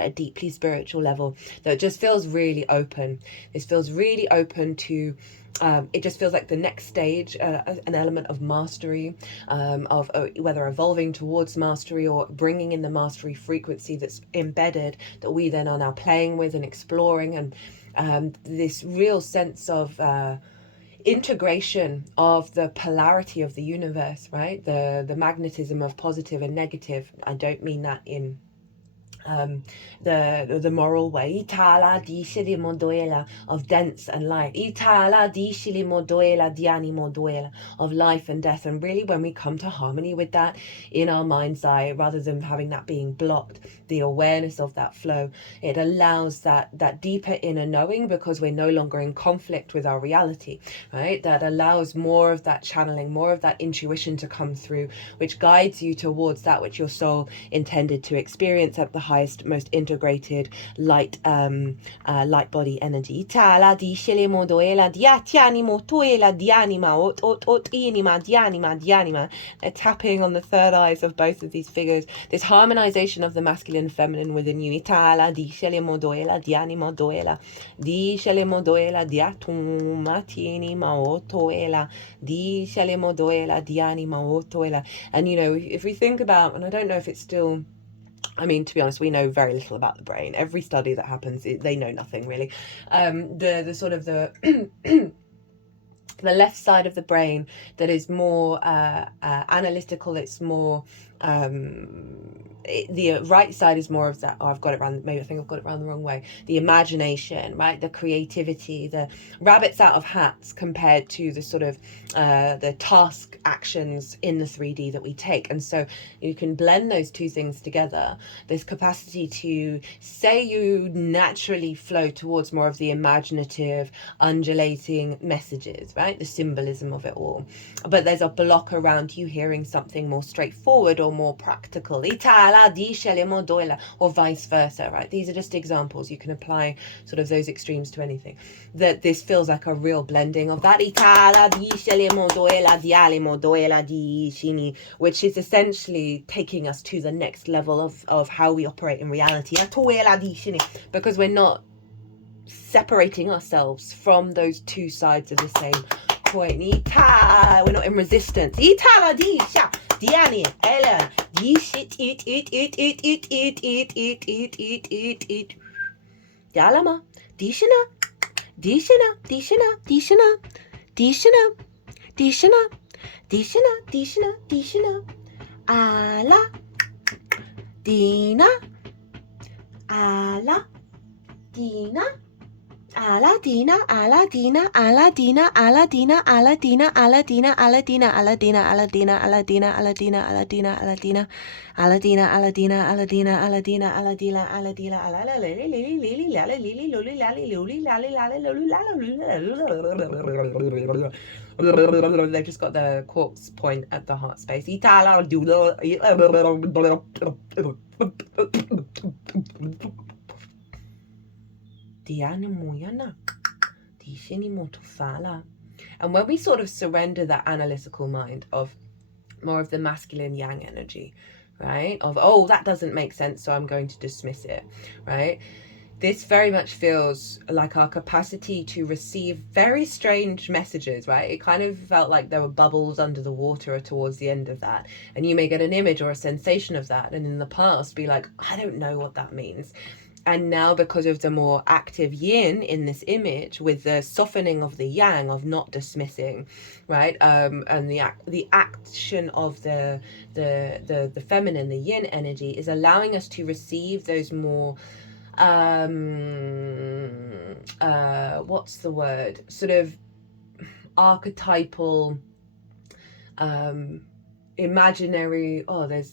a deeply spiritual level, that just feels really open. This feels really open to it just feels like the next stage, an element of mastery, of whether evolving towards mastery or bringing in the mastery frequency that's embedded, that we then are now playing with and exploring, and this real sense of integration of the polarity of the universe, right? The magnetism of positive and negative. I don't mean that in the moral way, of dense and light, of life and death. And really, when we come to harmony with that in our mind's eye, rather than having that being blocked, the awareness of that flow, it allows that deeper inner knowing, because we're no longer in conflict with our reality, right? That allows more of that channeling, more of that intuition to come through, which guides you towards that which your soul intended to experience at the highest, most integrated light light body energy. They're tapping on the third eyes of both of these figures. This harmonization of the masculine and feminine within you. And you know, if we think about, and I don't know if it's still, I mean, to be honest, we know very little about the brain. Every study that happens, they know nothing really. The sort of the the left side of the brain that is more analytical, it's more the right side is more of that, I've got it around, maybe I think I've got it around the wrong way, the imagination, right, the creativity, the rabbits out of hats, compared to the sort of the task actions in the 3D that we take. And so you can blend those two things together, this capacity to say you naturally flow towards more of the imaginative, undulating messages, right, the symbolism of it all, but there's a block around you hearing something more straightforward or more practical, or vice versa, right? These are just examples. You can apply sort of those extremes to anything. That this feels like a real blending of that, which is essentially taking us to the next level of how we operate in reality, because we're not separating ourselves from those two sides of the same coin. We're not in resistance. Diani, Ella, Dalama, Dishina, Dishina, Dishina, Dishina, Dishina, Dishina, Dishina, Dishina, Dishina, Ala, Dina, Ala, Dina. Aladina, Aladina, Aladina, Aladina, Aladina, Aladina, Aladina, Aladina, Aladina, Aladina, Aladina, Aladina, Aladina, Aladina, Aladina, Aladina, Aladina, Aladina, Aladina, Aladina. They've just got the corpse point at the heart space. And when we sort of surrender that analytical mind of more of the masculine yang energy, right, of, oh, that doesn't make sense, so I'm going to dismiss it, right, this very much feels like our capacity to receive very strange messages, right? It kind of felt like there were bubbles under the water towards the end of that, and you may get an image or a sensation of that, and in the past be like, I don't know what that means. And now, because of the more active yin in this image, with the softening of the yang, of not dismissing, right, and the action of the feminine, the yin energy, is allowing us to receive those more what's the word, sort of archetypal, imaginary,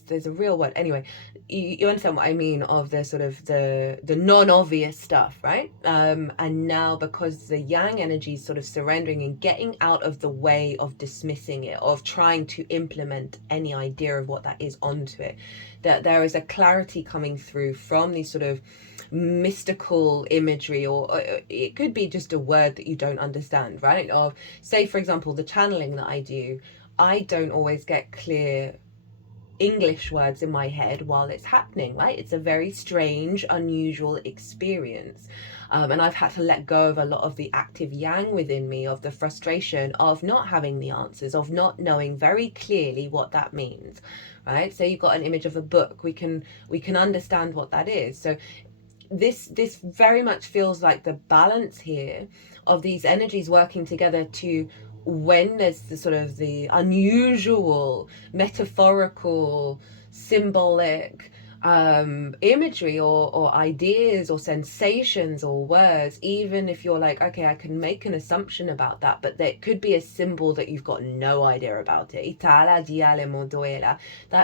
there's a real word, anyway, you understand what I mean, of the sort of the non-obvious stuff, right? And now, because the yang energy is sort of surrendering and getting out of the way of dismissing it, of trying to implement any idea of what that is onto it, that there is a clarity coming through from these sort of mystical imagery, or it could be just a word that you don't understand, right? Of, say, for example, the channeling that I do, I don't always get clear English words in my head while it's happening, right? It's a very strange, unusual experience. And I've had to let go of a lot of the active yang within me, of the frustration of not having the answers, of not knowing very clearly what that means, right? So you've got an image of a book, we can understand what that is. So this very much feels like the balance here of these energies working together to, when there's the sort of the unusual, metaphorical, symbolic imagery or ideas or sensations or words, even if you're like, okay, I can make an assumption about that, but there could be a symbol that you've got no idea about it. That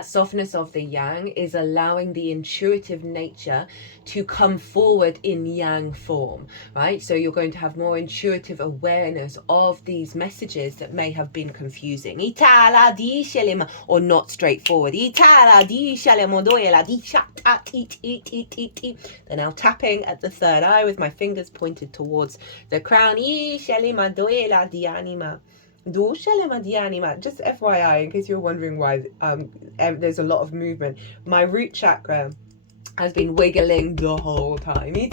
softness of the yang is allowing the intuitive nature to come forward in yang form, right? So you're going to have more intuitive awareness of these messages that may have been confusing or not straightforward. They're now tapping at the third eye with my fingers pointed towards the crown. Just FYI, in case you're wondering why there's a lot of movement, my root chakra has been wiggling the whole time. I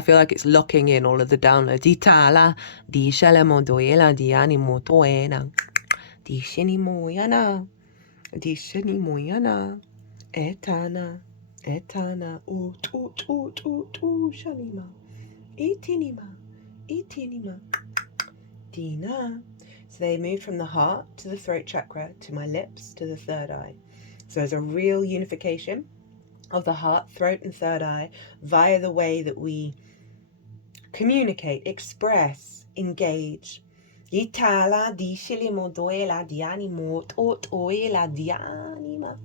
feel like it's locking in all of the downloads. Etana, etana, shalima, itinima, dina. So they move from the heart to the throat chakra, to my lips, to the third eye. So there's a real unification of the heart, throat, and third eye via the way that we communicate, express, engage. Itala di shilimo doela dianimo oela dianima.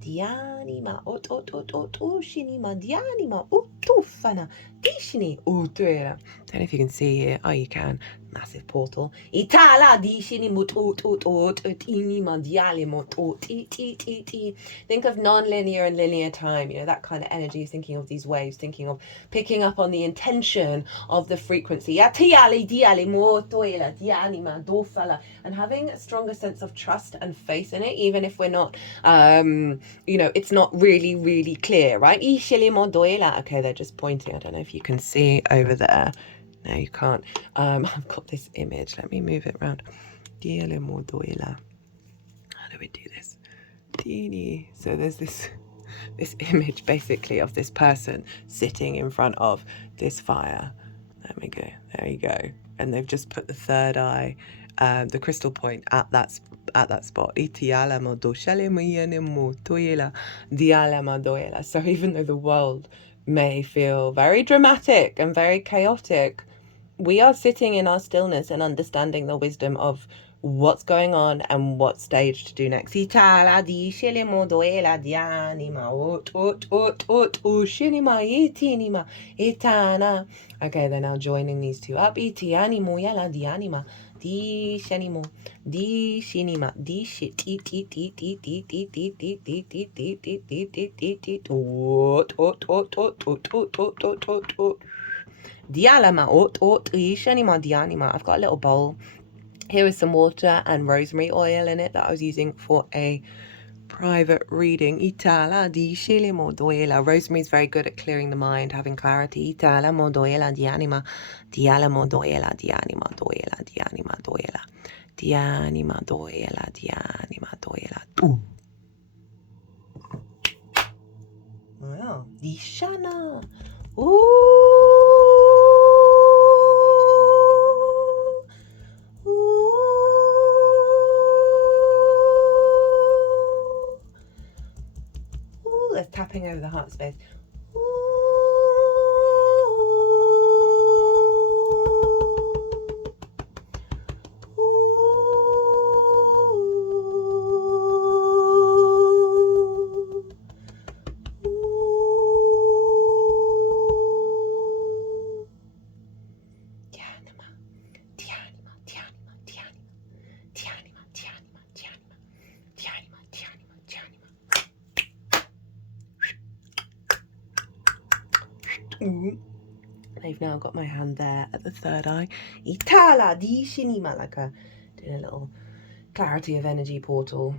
Dianima shinima dianima utufana dishini utuela. Don't know if you can see here. Oh, you can. Massive portal. Itala dishini inima dialimo ti. Think of non-linear and linear time, you know, that kind of energy, thinking of these waves, thinking of picking up on the intention of the frequency. And having a stronger sense of trust and faith in it, even if we're not you know, it's not really clear, right? Okay, they're just pointing. I don't know if you can see over there. No, you can't. I've got this image. Let me move it around. How do we do this? So there's this image basically of this person sitting in front of this fire. There we go. There you go. And they've just put the third eye, the crystal point at that spot. So even though the world may feel very dramatic and very chaotic, we are sitting in our stillness and understanding the wisdom of what's going on and what stage to do next. Okay, they're now joining these two up. Di shanimo, di shinima, di shit, dialama, shanima, dianima. I've got a little bowl. Here is some water and rosemary oil in it that I was using for a private reading. Rosemary is very good at clearing the mind, having clarity. Wow. Dishana. Ooh. Ooh. Ooh. That's tapping over the heart space. Ooh. I've now got my hand there at the third eye. Itala di shinima, like doing a little clarity of energy portal,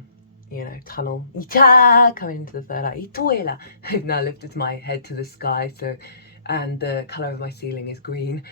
you know, tunnel. Ita coming into the third eye. Itoela. I've now lifted my head to the sky, so and the color of my ceiling is green.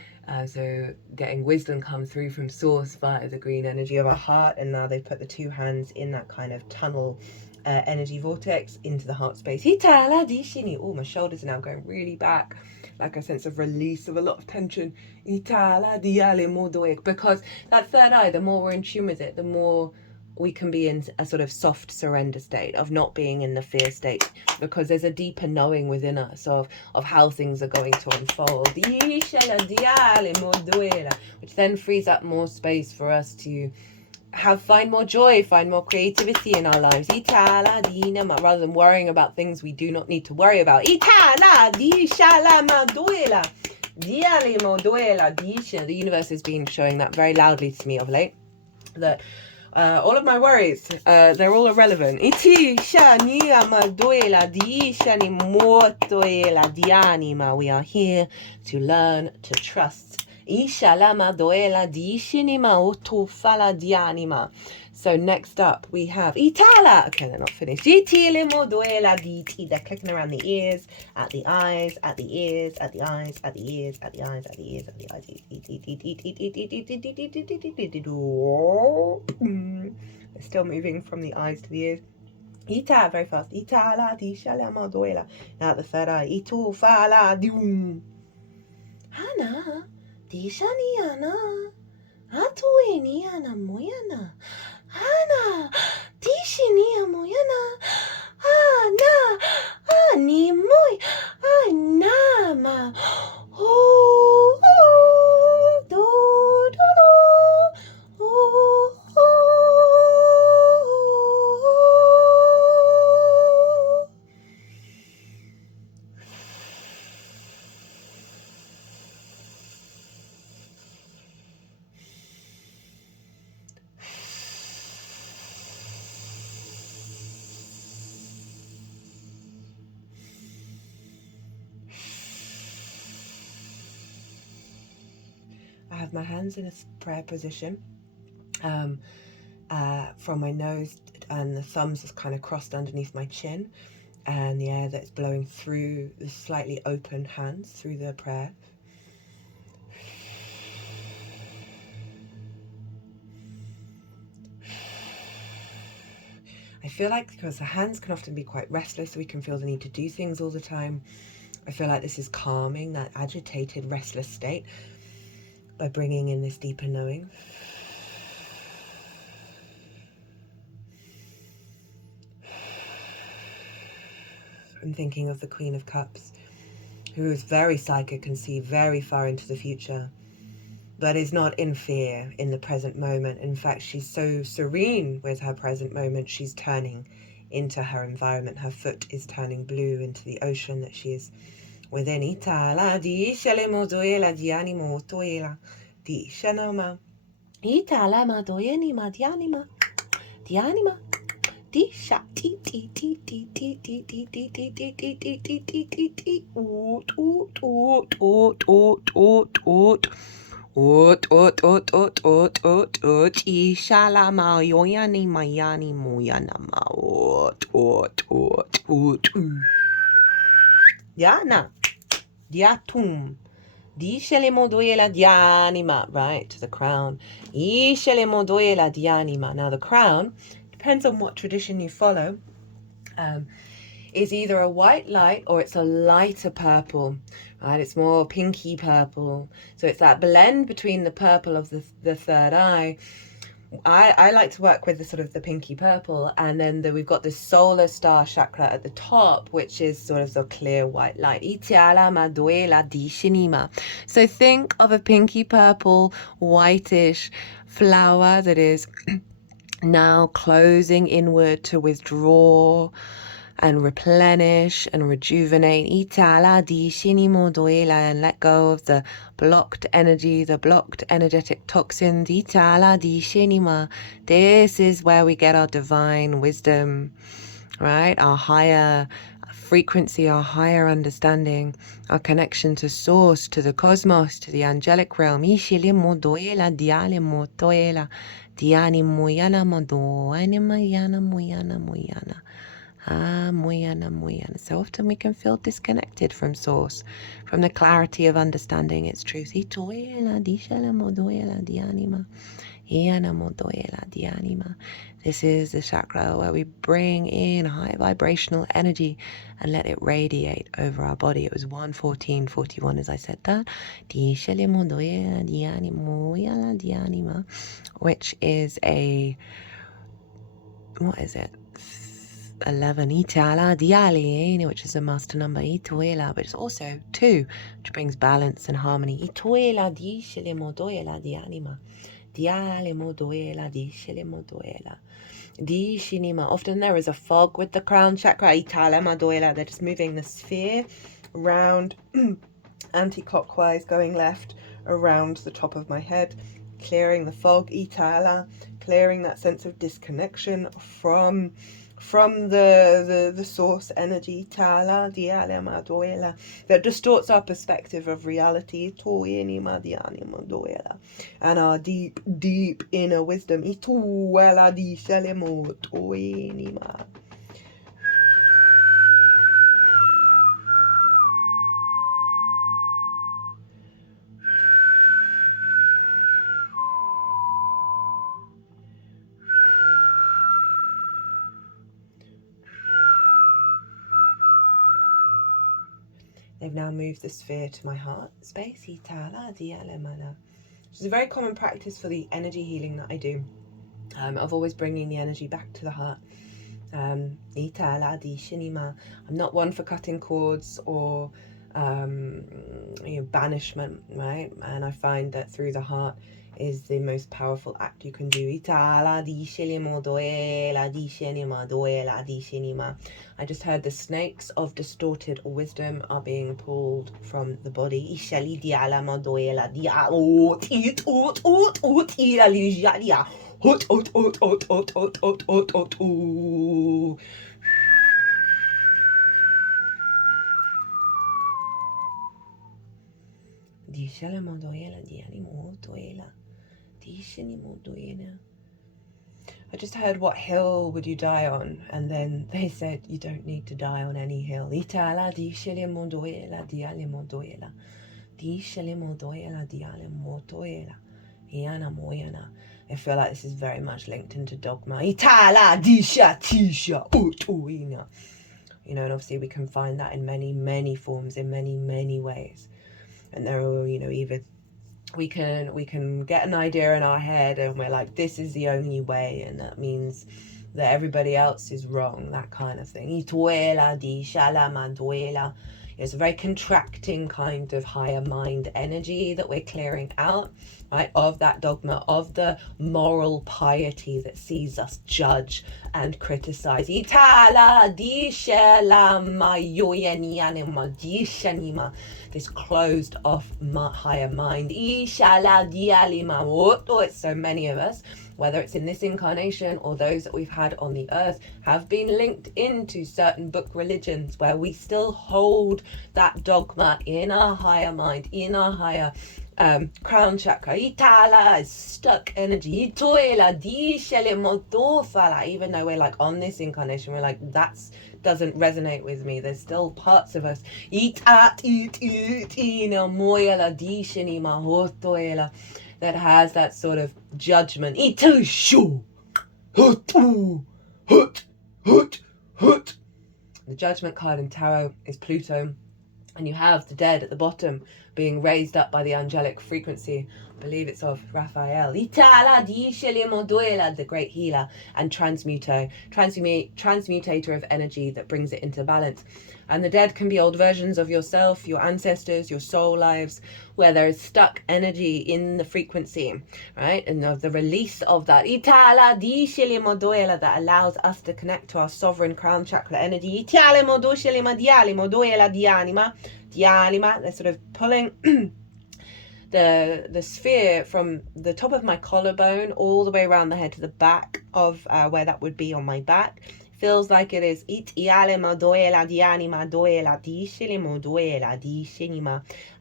So getting wisdom come through from source via the green energy of our heart, and now they've put the two hands in that kind of tunnel energy vortex into the heart space. Itala di shini. Oh, my shoulders are now going really back, like a sense of release of a lot of tension. Itala di ale modoek. Because that third eye, the more we're in tune with it, the more we can be in a sort of soft surrender state of not being in the fear state, because there's a deeper knowing within us of how things are going to unfold, which then frees up more space for us to find more joy, find more creativity in our lives, rather than worrying about things we do not need to worry about. The universe has been showing that very loudly to me of late, that all of my worries, they're all irrelevant. We are here to learn to trust. So next up we have Itala. Okay, they're not finished. They're clicking around the ears, at the eyes, at the ears, at the eyes, at the ears, at the eyes, at the ears, at the eyes. They're still moving from the eyes to the ears. Ita, very fast. Itala di shalama doela. Now the third eye. Itu fala dium. Hana di shaniana. Atueniana moyana. Hana di shinia moyana. Ana ani moy. Anama. Oh, do do do. Oh, I have my hands in a prayer position, from my nose, and the thumbs is kind of crossed underneath my chin, and the air that's blowing through the slightly open hands through the prayer. I feel like, because the hands can often be quite restless, we can feel the need to do things all the time. I feel like this is calming that agitated, restless state by bringing in this deeper knowing. I'm thinking of the Queen of Cups, who is very psychic and see very far into the future, but is not in fear in the present moment. In fact, she's so serene with her present moment, she's turning into her environment. Her foot is turning blue into the ocean that she is within. Itala di shalemo doela di animo toela di shanoma. Itala ma doeni ma di anima. Di anima. Di sha ti ti ti ti ti ti ti ti ti ti ti ti ti ti ti ti oot oot oot oot oot oot oot oot oot oot oot oot oot ishala ma yoyani mayani moyana ma oot oot oot oot Diana diatum Dishele modoela dianima, right, to the crown. Ishele modoela dianima. Now the crown depends on what tradition you follow. is either a white light or it's a lighter purple, right? It's more pinky purple. So it's that blend between the purple of the third eye. I like to work with the sort of the pinky purple, and then we've got the solar star chakra at the top, which is sort of the clear white light. So think of a pinky purple, whitish flower that is now closing inward to withdraw and replenish and rejuvenate. And let go of the blocked energy, the blocked energetic toxins. This is where we get our divine wisdom, right? Our higher frequency, our higher understanding, our connection to source, to the cosmos, to the angelic realm. So often we can feel disconnected from source, from the clarity of understanding its truth. This is the chakra where we bring in high vibrational energy and let it radiate over our body. It was 1:14:41 as I said that. Which is a, what is it? 11, which is a master number, but it's also 2, which brings balance and harmony. Often there is a fog with the crown chakra. They're just moving the sphere around anti-clockwise, going left around the top of my head, clearing the fog, clearing that sense of disconnection from the source energy, that distorts our perspective of reality, and our deep inner wisdom. They've now moved the sphere to my heart space, which is a very common practice for the energy healing that I do, of always bringing the energy back to the heart. I'm not one for cutting cords or banishment, right? And I find that through the heart is the most powerful act you can do. I just heard the snakes of distorted wisdom are being pulled from the body. I just heard, what hill would you die on? And then they said, you don't need to die on any hill. I feel like this is very much linked into dogma. And obviously we can find that in many forms, in many ways. And there are, either we can get an idea in our head and we're like, this is the only way, and that means that everybody else is wrong, that kind of thing. It's a very contracting kind of higher mind energy that we're clearing out, right, of that dogma, of the moral piety that sees us judge and criticize. This closed off higher mind. It's so many of us, whether it's in this incarnation or those that we've had on the earth, have been linked into certain book religions where we still hold that dogma in our higher mind, in our higher crown chakra. Is stuck energy. Even though we're like on this incarnation, we're like, that's doesn't resonate with me. There's still parts of us that has that sort of judgment. The Judgment card in Tarot is Pluto, and you have the dead at the bottom being raised up by the angelic frequency. I believe it's of Raphael, the great healer and transmutator of energy that brings it into balance. And the dead can be old versions of yourself, your ancestors, your soul lives, where there is stuck energy in the frequency, right? And the release of that that allows us to connect to our sovereign crown chakra energy. They're sort of pulling the sphere from the top of my collarbone all the way around the head to the back of where that would be on my back. Feels like it is. I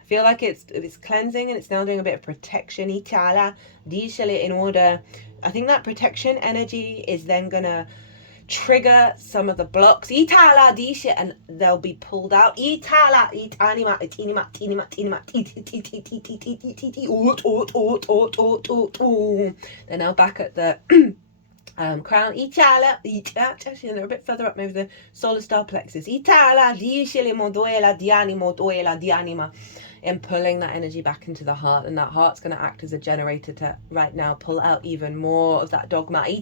feel like it's cleansing, and it's now doing a bit of protection. In order, I think that protection energy is then gonna trigger some of the blocks, and they'll be pulled out. They're now back at the crown. Actually, they're a bit further up, maybe the solar star plexus. And pulling that energy back into the heart, and that heart's going to act as a generator to right now pull out even more of that dogma. I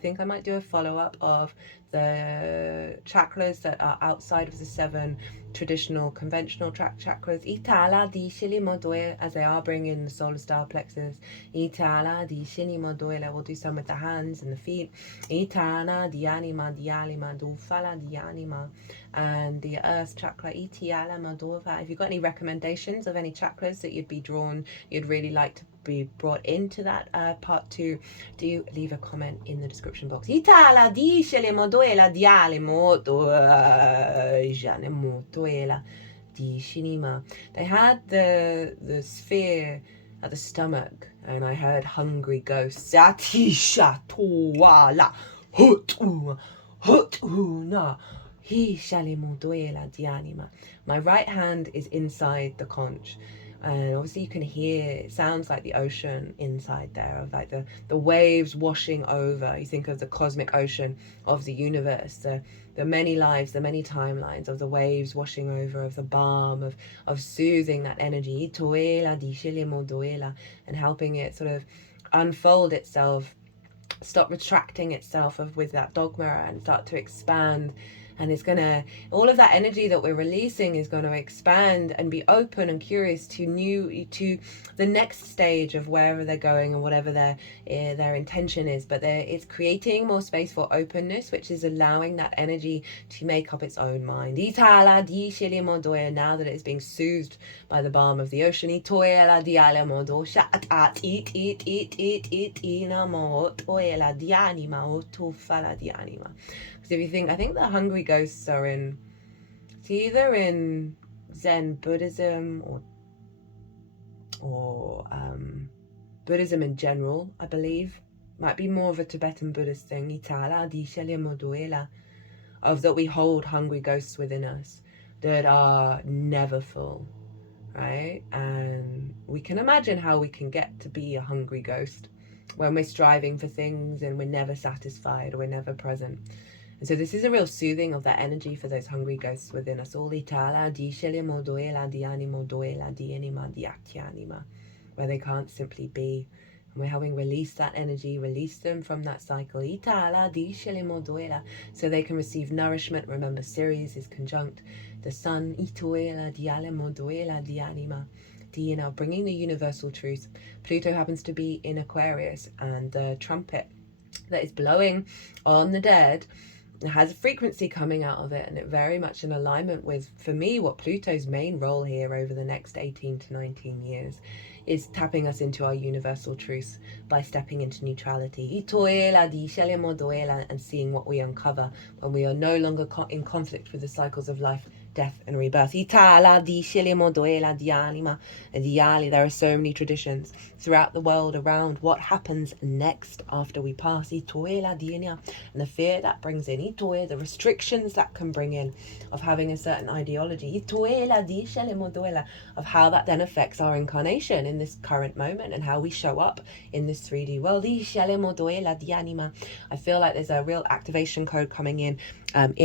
think I might do a follow-up of the chakras that are outside of the 7 traditional conventional chakras, as they are bringing the solar star plexus. We'll do some with the hands and the feet, and the earth chakra. If you've got any recommendations of any chakras that you'd really like to be brought into that part 2, do leave a comment in the description box. They had the sphere at the stomach, and I heard hungry ghosts. My right hand is inside the conch, and obviously you can hear, it sounds like the ocean inside there, of like the waves washing over. You think of the cosmic ocean of the universe, the many lives, the many timelines of the waves washing over, of the balm of soothing that energy, and helping it sort of unfold itself, stop retracting itself with that dogma, and start to expand. And it's gonna, all of that energy that we're releasing is going to expand and be open and curious to the next stage of wherever they're going and whatever their intention is. But it's creating more space for openness, which is allowing that energy to make up its own mind. Now that it's being soothed by the balm of the ocean. Because if you think, I think the hungry ghosts are it's either in Zen Buddhism or Buddhism in general, I believe. Might be more of a Tibetan Buddhist thing. Of that we hold hungry ghosts within us that are never full, right? And we can imagine how we can get to be a hungry ghost when we're striving for things and we're never satisfied, or we're never present. And so this is a real soothing of that energy for those hungry ghosts within us all. Where they can't simply be. And we're helping release that energy, release them from that cycle. So they can receive nourishment. Remember, Ceres is conjunct the sun. Bringing the universal truth. Pluto happens to be in Aquarius, and the trumpet that is blowing on the dead, it has a frequency coming out of it, and it very much in alignment with, for me, what Pluto's main role here over the next 18 to 19 years is tapping us into our universal truth by stepping into neutrality and seeing what we uncover when we are no longer in conflict with the cycles of life death and rebirth. Itala di shilimodoela di anima di ali. There are so many traditions throughout the world around what happens next after we pass. Itoela dinia, and the fear that brings in. Itoe, the restrictions that can bring in of having a certain ideology. Itoela di shilimodoela, of how that then affects our incarnation in this current moment and how we show up in this 3D world. Shilimodoela di anima. I feel like there's a real activation code coming in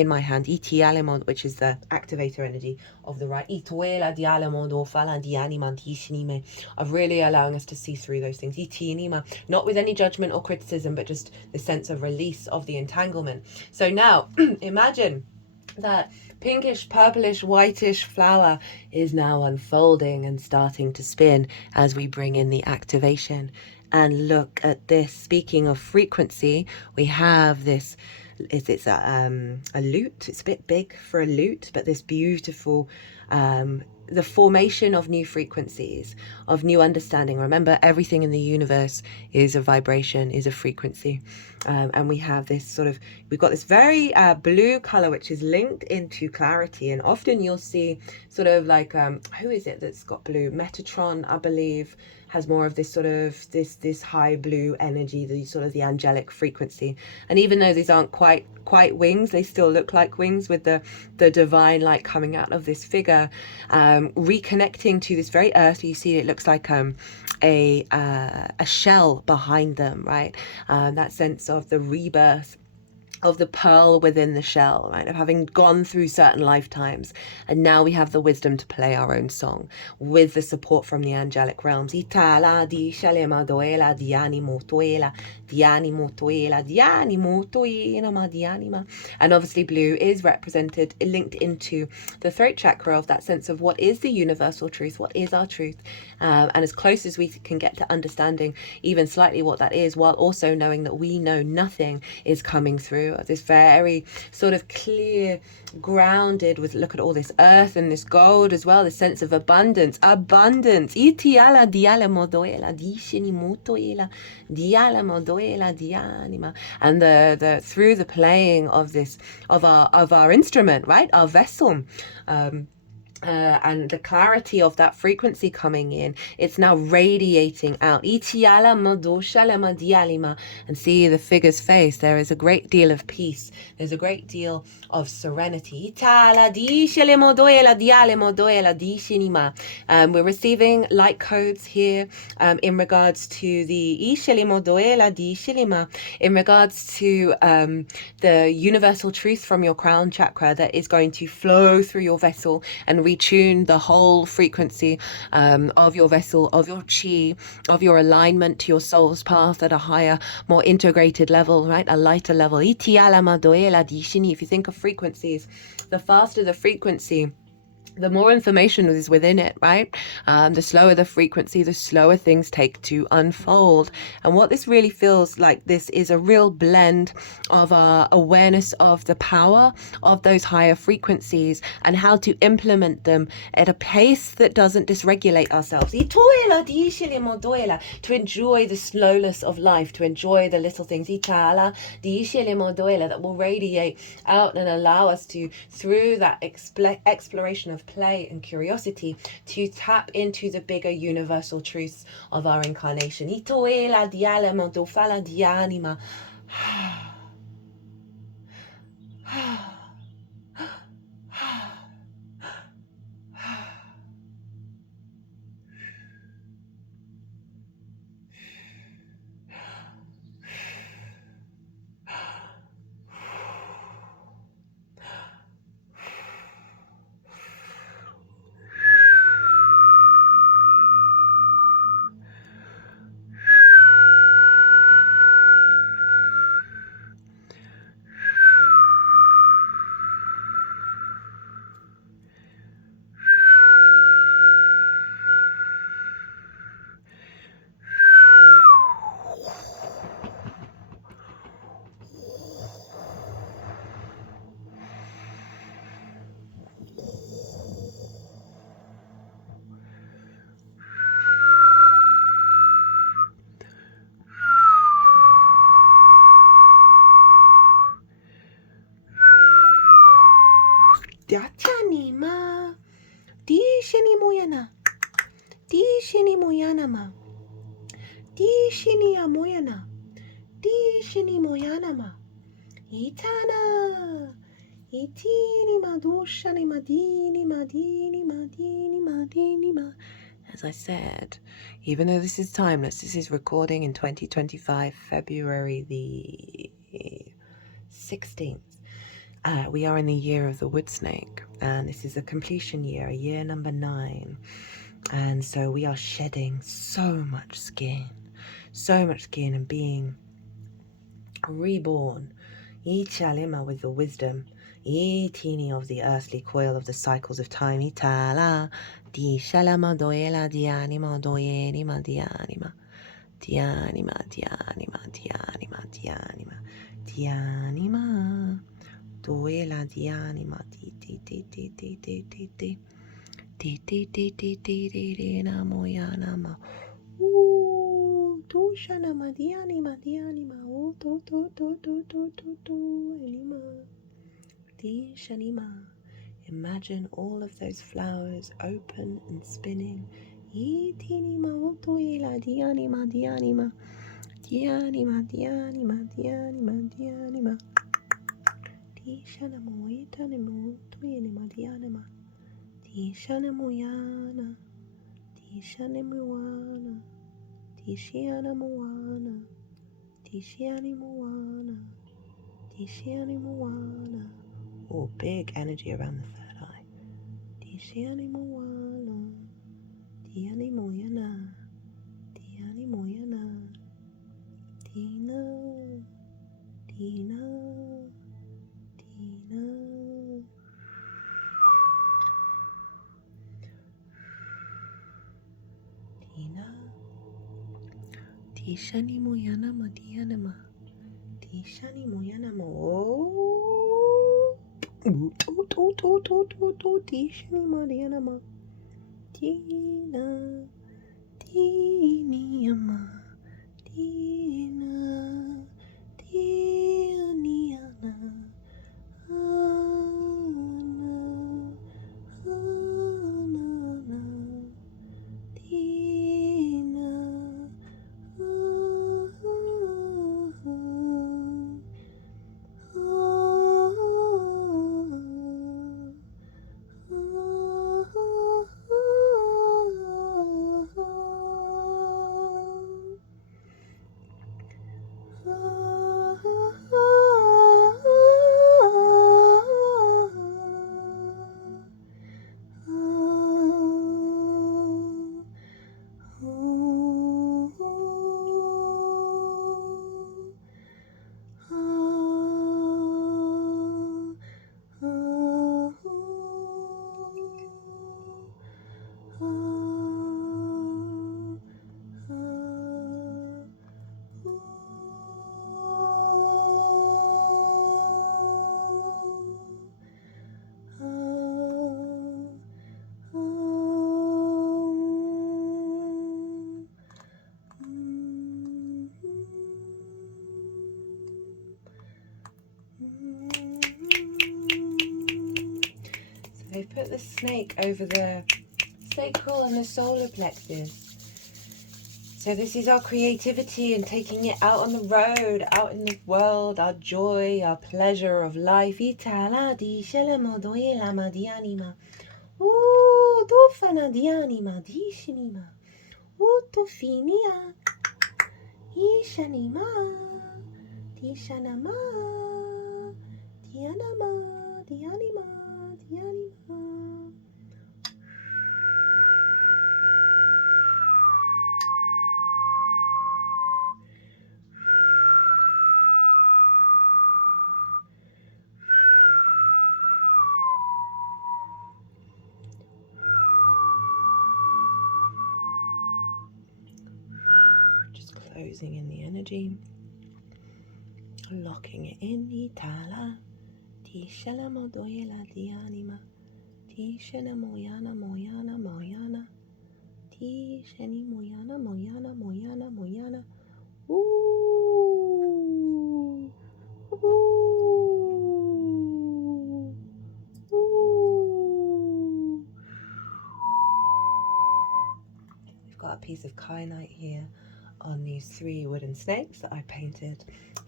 my hand, which is the activator energy of the right, of really allowing us to see through those things, not with any judgment or criticism, but just the sense of release of the entanglement. So now imagine that pinkish, purplish, whitish flower is now unfolding and starting to spin as we bring in the activation. And look at this. Speaking of frequency, we have this. It's a lute. It's a bit big for a lute, but this beautiful, the formation of new frequencies, of new understanding. Remember, everything in the universe is a vibration, is a frequency. And we have this sort of, we've got this very blue color, which is linked into clarity. And often you'll see sort of like, who is it that's got blue? Metatron, I believe, has more of this sort of this high blue energy, the sort of the angelic frequency. And even though these aren't quite wings, they still look like wings with the divine light coming out of this figure, reconnecting to this very earth. You see, it looks like a shell behind them, right? That sense of the rebirth of the pearl within the shell, right? Of having gone through certain lifetimes. And now we have the wisdom to play our own song with the support from the angelic realms. Itala di shalema doela di animo toela, di animo toela, di animo toela ma di anima. And obviously blue is represented, linked into the throat chakra of that sense of what is the universal truth, what is our truth. And as close as we can get to understanding even slightly what that is, while also knowing that we know nothing is coming through. This very sort of clear, grounded with, look at all this earth and this gold as well, the sense of abundance. Itiala diala modoela dishini motoela diala modoela dianima. And the through the playing of this of our instrument, right, our vessel, and the clarity of that frequency coming in, it's now radiating out. And see the figure's face. There is a great deal of peace. There's a great deal of serenity. We're receiving light codes here in regards to the in regards to the universal truth from your crown chakra that is going to flow through your vessel and retune the whole frequency of your vessel, of your chi, of your alignment to your soul's path at a higher, more integrated level, right? A lighter level. If you think of frequencies, the faster the frequency, the more information is within it, right? The slower the frequency, the slower things take to unfold. And what this really feels like, this is a real blend of our awareness of the power of those higher frequencies and how to implement them at a pace that doesn't dysregulate ourselves. To enjoy the slowness of life, to enjoy the little things that will radiate out and allow us to, through that exploration of play and curiosity, to tap into the bigger universal truths of our incarnation. Datanima. Di shini amoyana. Di shini moyanama. Itana. Itini madoshani madini madini madini madini ma. As I said, even though this is timeless, this is recording in 2025, February the 16th. We are in the year of the wood snake, and this is a completion year, year number 9. And so we are shedding so much skin and being reborn. Ichalima with the wisdom. Itini of the earthly coil of the cycles of time. Itala. Di shalama doela dianima doyenima dianima. Dianima, dianima, dianima, dianima. Dianima. Doela dianima. Di di di di di di di di. Di di di di di di di na moyanama. Do shanama dianima dianima. Oh to anima. Di shanima. Imagine all of those flowers open and spinning. Itinima otoela dianima dianima. Dianima dianima dianima dianima. Di shanamo itanimo toyenima dianima. Di shanamoyana. Di shanemoana. Di shianamoana. Di shianamoana. Di shianamoana. Oh, big energy around the third eye. Di shianamoana. Di animoyana. Di animoyana. Dina. Dina. Dina. Dina. Di shani moyana ma dianama. Di shani moyana ma. Oh. Di shani ma dianama. Dina. Diniama. Dina. Dianiana. They've put the snake over the sacral and the solar plexus. So this is our creativity and taking it out on the road, out in the world, our joy, our pleasure of life. Itala di shelama doela ma dianima. Oh, dofana dianima di shinima. Oh, tofinia. Ishanima. Di shanama. Dianama. Dianima. Dianima. Just closing in the energy, locking it in. Itala. Ti shalamo doyela dianima. Ti shena moyana moyana moyana. Ti sheni moyana moyana moyana moyana. Ooh. Ooh. Ooh. We've got a piece of kyanite here on the use 3 wooden snakes that I painted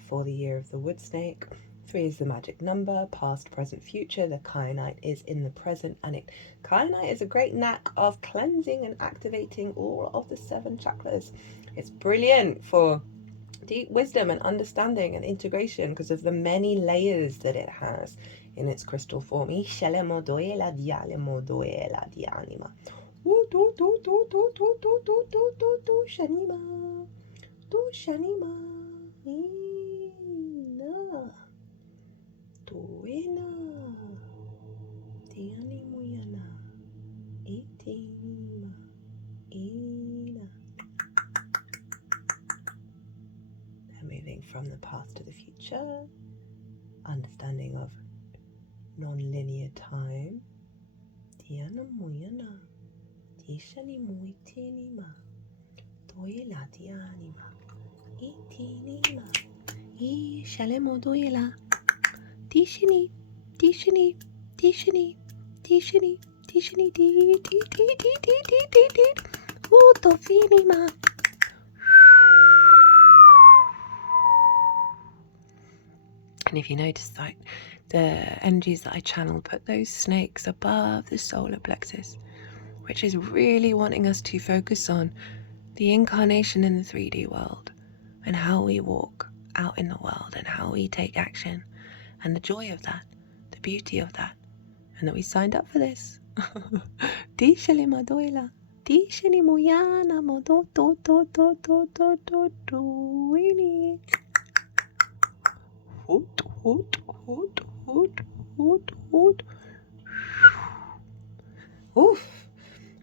for the year of the wood snake. 3 is the magic number, past, present, future. The kyanite is in the present, and kyanite is a great knack of cleansing and activating all of the 7 chakras. It's brilliant for deep wisdom and understanding and integration because of the many layers that it has in its crystal form. Moving from the past to the future, understanding of non-linear time. Diana Moyana, Tishani Moitinima, Doela Dianima, Itinima, Shalemo Doela, Tishini, Tishini, Tishini, Tishini, Tishini, Utofinima. And if you notice, like the energies that I channel put those snakes above the solar plexus, which is really wanting us to focus on the incarnation in the 3D world and how we walk out in the world and how we take action and the joy of that, the beauty of that, and that we signed up for this. Tishali madoila, tishali moyana modo to ini. Hoot, hoot, hoot, hoot, hoot, hoot. Oof,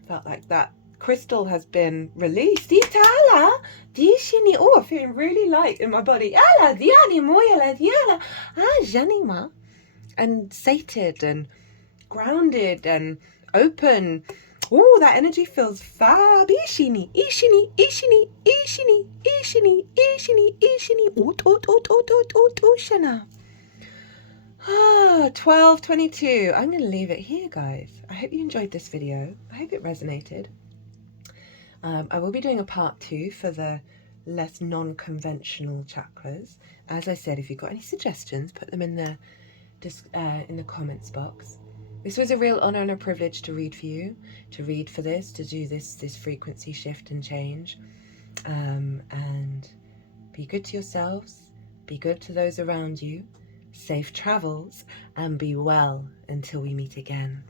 felt like that crystal has been released. Itala, dishini. Oh, I'm feeling really light in my body. Ala, diani, moyala, diala. Janima. And sated and grounded and open. Oh, that energy feels fab. Ishini, ishini, ishini, ishini, ishini, ishini, ishini. Oot, oot, oot, oot, oot, oot, oshana. 12:22. I'm going to leave it here, guys. I hope you enjoyed this video. I hope it resonated. I will be doing a part 2 for the less non-conventional chakras. As I said, if you've got any suggestions, put them in the comments box. This was a real honor and a privilege to read for you, to read for this, to do this frequency shift and change. And be good to yourselves, be good to those around you, safe travels, and be well until we meet again.